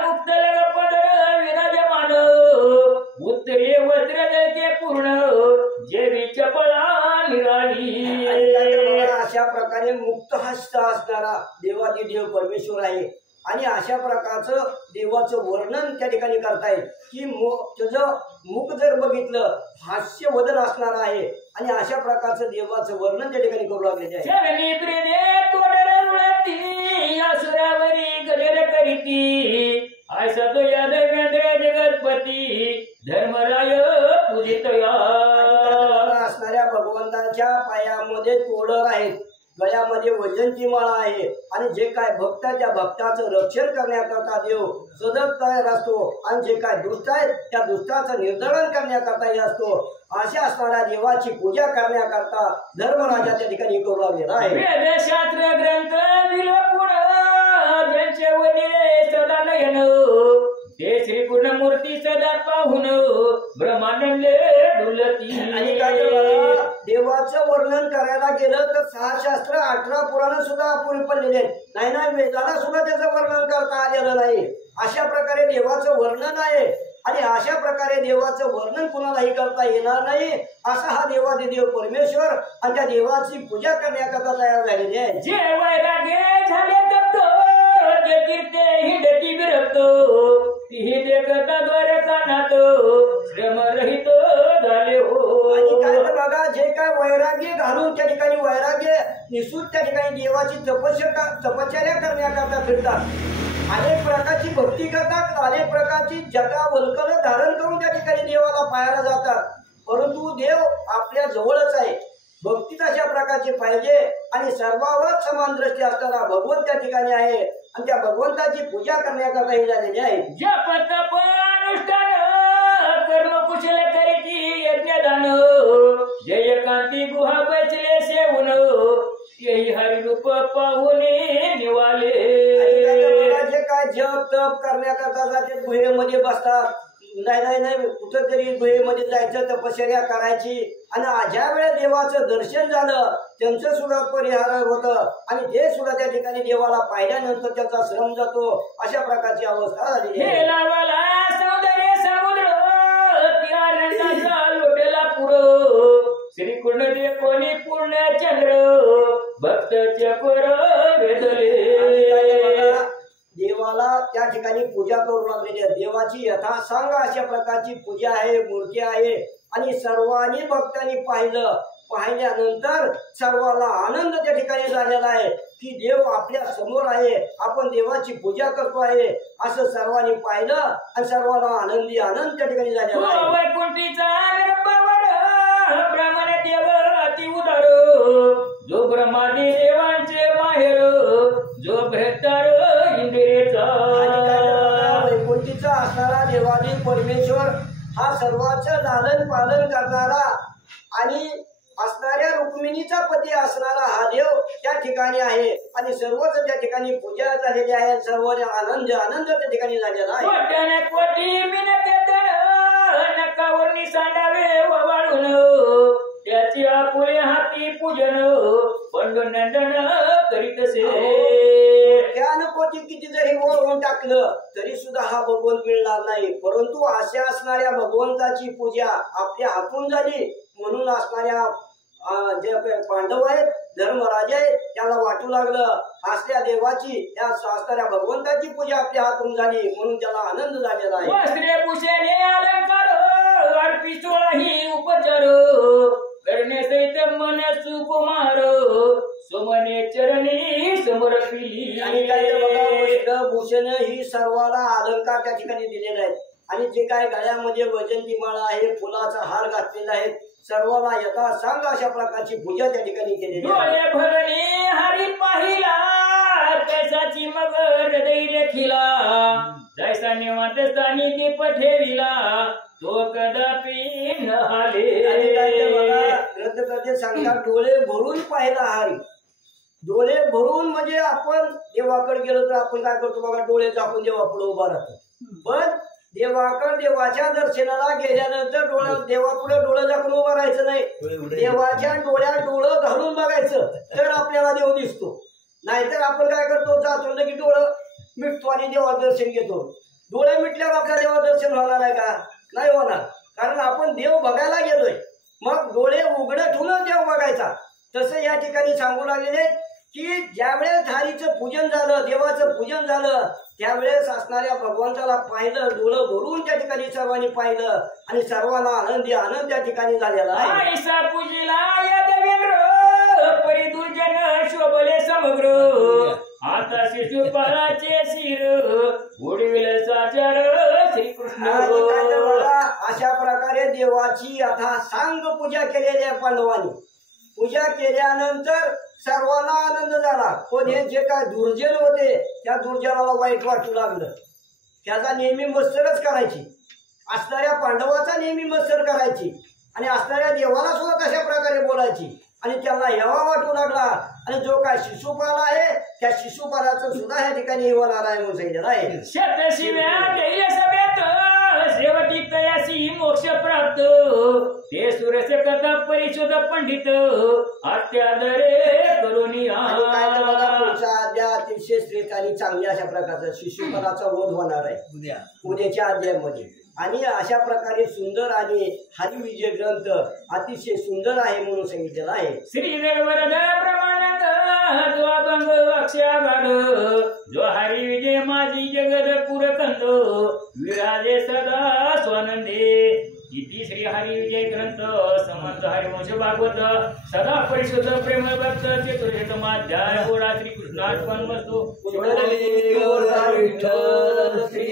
मुक्त पदर विराजमान उत्तरे वस्त्र जळके पूर्ण जेवी चपळा निराळी. अशा प्रकारे मुक्त हस्त असणारा देवादी देव परमेश्वर आहे. आणि अशा प्रकारचं देवाचं वर्णन त्या ठिकाणी करतायत की त्याचं मुख जर बघितलं हास्य वदन असणार आहे. आणि अशा प्रकारचं देवाचं वर्णन त्या ठिकाणी करू लागलेले आहे. जगतपती धर्मराय पूजित असणाऱ्या भगवंताच्या पायामध्ये तोडर आहेत, गळ्यामध्ये वैजंती माळा आहे. आणि जे काय भक्त त्या भक्ताचं रक्षण करण्याकरता देव सतत तयार असतो. आणि जे काय दुष्ट आहे त्या दुष्टाचं निर्दलन करण्याकरता असतो. अशा असणाऱ्या देवाची पूजा करण्याकरता धर्मराजा त्या ठिकाणी करू लागलेला आहे. वेदशास्त्र ग्रंथ विलोपुण ज्यांचे वडिले सदा नयन ते श्रीपूर्ण मूर्ती सदा पाहून ब्रह्मानंदे डुलती. आणि काय देवाचं वर्णन करायला गेलं तर 6 शास्त्र 18 पुराण सुद्धा अपुरी पडलेले आहेत. नाही वेदाला सुद्धा त्याचं वर्णन करता आलेलं नाही. अशा प्रकारे देवाचं वर्णन आहे. आणि अशा प्रकारे देवाचं वर्णन कुणालाही करता येणार नाही. असा हा देवादी देव परमेश्वर आणि त्या देवाची पूजा करण्याकरता तयार झालेले आहे. जे वैराग्य झाले तप्त जे कीर्ते हिंडती विरक्त तिही देखता द्वारका नाथ श्रमरहित झाले हो. आणि काय तर बघा जे काय वैराग्य घालून त्या ठिकाणी वैराग्य निसून त्या ठिकाणी देवाची तपश्चर्या करण्याकरता फिरतात. अनेक प्रकारची भक्ती करतात, अनेक प्रकारची जटा वल्कल धारण करून त्या ठिकाणी देवाला पाहायला जातात. परंतु देव आपल्या जवळच आहे. भक्ती अशा प्रकारची पाहिजे आणि सर्वावर समान दृष्टी असताना भगवंत त्या ठिकाणी आहे. आणि त्या भगवंताची पूजा करण्याकरता हे झालेली आहे. जप तप अनुष्ठान कर्म कुशल करीती यज्ञदान जय कांती गुहा बचले सेवून यही हरिरूप पाहुणे निवाले. जे काय जप तप करण्याकरता जाते गुहेमध्ये बसतात. नाही कुठंतरी गुहेमध्ये जायचं तपश्चर्या करायची. आणि ज्या वेळेस देवाचं दर्शन झालं त्यांचं सुद्धा परिहार होतं आणि ते सुद्धा त्या ठिकाणी देवाला पाहिल्यानंतर त्याचा श्रम जातो. अशा प्रकारची अवस्था झाली आहे. सौंदर्य समुद्र लोटेला पुर श्रीकृष्ण दे कोणी पूर्ण चंद्र भक्त चकोर वेदले. देवाला त्या ठिकाणी पूजा करू लागलेली आहे. देवाची यथासांग अशा प्रकारची पूजा आहे, मूर्ती आहे. आणि सर्वांनी भक्तांनी पाहिल्यानंतर सर्वांना आनंद त्या ठिकाणी झालेला आहे की देव आपल्या समोर आहे, आपण देवाची पूजा करतो आहे असं सर्वांनी पाहिलं आणि सर्वांना आनंद त्या ठिकाणी झालेला आहे. वैकुंठीचा ब्राह्मण देव अति उदार, जो ब्रह्मादी देवांचे माहेर, जो भ्रष्टार इंद्रियेचा. वैकुंठीचा असणारा देवादी परमेश्वर हा सर्वांचं लालन पालन करणारा आणि असणाऱ्या रुक्मिणीचा पती असणारा हा देव त्या ठिकाणी आहे. आणि सर्वच त्या ठिकाणी पूजा झालेली आहे, सर्व आनंद त्या ठिकाणी झालेला आहे. कोट्याने कोटी मिनकेतन नकावर सांडावे ववाळून, त्याची आपुले हाती पूजन पंडुनंदन करीतसे. त्यानं कोटी किती जरी ओळखून टाकलं तरी सुद्धा हा भगवंत मिळणार नाही. परंतु अशा असणाऱ्या भगवंताची पूजा आपल्या हातून झाली म्हणून असणाऱ्या जे पांडव आहेत, धर्मराज आहेत, त्याला वाटू लागलं असल्या देवाची, त्या असणाऱ्या भगवंताची पूजा आपल्या हातून झाली म्हणून त्याला आनंद झालेला आहे. वस्त्रेभूषणे अलंकार अर्पितोही उपचार, करणे सहित मन सुकुमार, सोमने चरणी समर्पिली. आणि काय तर बघा, वस्त्रभूषण ही सर्वाला अलंकार त्या ठिकाणी दिलेले आहेत. आणि जे काय गळ्यामध्ये वैजंती माळा आहे, फुलाचा हार घातलेला आहे, सर्वाला यथासांग अशा प्रकारची पूजा त्या ठिकाणी केलेली आहे. डोळे भरणे हरी पाहिला, कैसाची मग हृदय रेखिला, जैसा निवांत स्थानी दीप ठेविला, तो कदापि न हाले. आणि काय तर बघा, ग्रंथकर्ते सांगतात डोळे भरून पाहिला हरी. डोळे भरून म्हणजे आपण देवाकडे गेलो तर आपण काय करतो बघा, डोळे झाकून देवापुढे उभा राहतो. पण देवाकडे देवाच्या दर्शनाला गेल्यानंतर देवापुढे डोळं झाकून उभं राहायचं नाही, देवाच्या डोळ्यात डोळं घालून बघायचं तर आपल्याला देव दिसतो. नाहीतर आपण काय करतो, जातो की डोळं मिटतो आणि देवाचं दर्शन घेतो. डोळे मिटल्यावर आपल्या देवाचं दर्शन होणार आहे का? नाही होणार, कारण आपण देव बघायला गेलोय. मग डोळे उघडं ठेवून देव बघायचा. तसं या ठिकाणी सांगू लागलेले की ज्यावेळेस हरीचं पूजन झालं, देवाचं पूजन झालं, त्यावेळेस असणाऱ्या भगवंताला पाहिलं, डोळं भरून त्या ठिकाणी सर्वांनी पाहिलं आणि सर्वांना आनंद त्या ठिकाणी झालेला आहे. ऐसा पूजिला या देवेंद्र, परी दुर्जन शोभले समग्र, आता शिशुपालाचे शिर उडविल साचार श्रीकृष्ण. अशा प्रकारे देवाची यथासांग पूजा केलेली आहे पांडवांनी. पूजा केल्यानंतर सर्वांना आनंद झाला. पण हे जे काय दुर्जन होते त्या दुर्जनाला वाईट वाटू लागलं. त्याचा नेहमी मत्सरच करायची, असणाऱ्या पांडवाचा नेहमी मत्सर करायची आणि असणाऱ्या देवाला सुद्धा तशा प्रकारे बोलायची आणि त्यांना हेवा वाटू लागला. आणि जो काय शिशुपाल आहे त्या शिशुपालाचं सुद्धा या ठिकाणी होणार आहे म्हणून सांगितलं आहे. शतशिव्या दैल सभेत शेवटी तयासी मोक्ष प्राप्त, ते सुरस कथा परिशोध पंडित अत्यादरे करुणी. आणि काय तर बघा, पुढचा अध्याय अतिशय श्रेष्ठ आणि चांगल्या अशा प्रकारचा शिशुपालाचा वध होणार आहे उद्याच्या अध्यायामध्ये. आणि अशा प्रकारे सुंदर आणि हरिविजय ग्रंथ अतिशय सुंदर आहे म्हणून सांगितलेला आहे. श्री वरद प्रमाणक जो अभंग अक्षयागाढ, जो हरी विजय माझी जगद पुरकंद, विराजे सदा स्वानंदे. इति श्री हरी विजय ग्रंथ समर्थ हरिवंश भागवत सदा परिशुद्ध प्रेम भक्त चतुर्शतमाध्याय. गोडा श्री कृष्णार्पण वस्तू. विठ्ठल श्री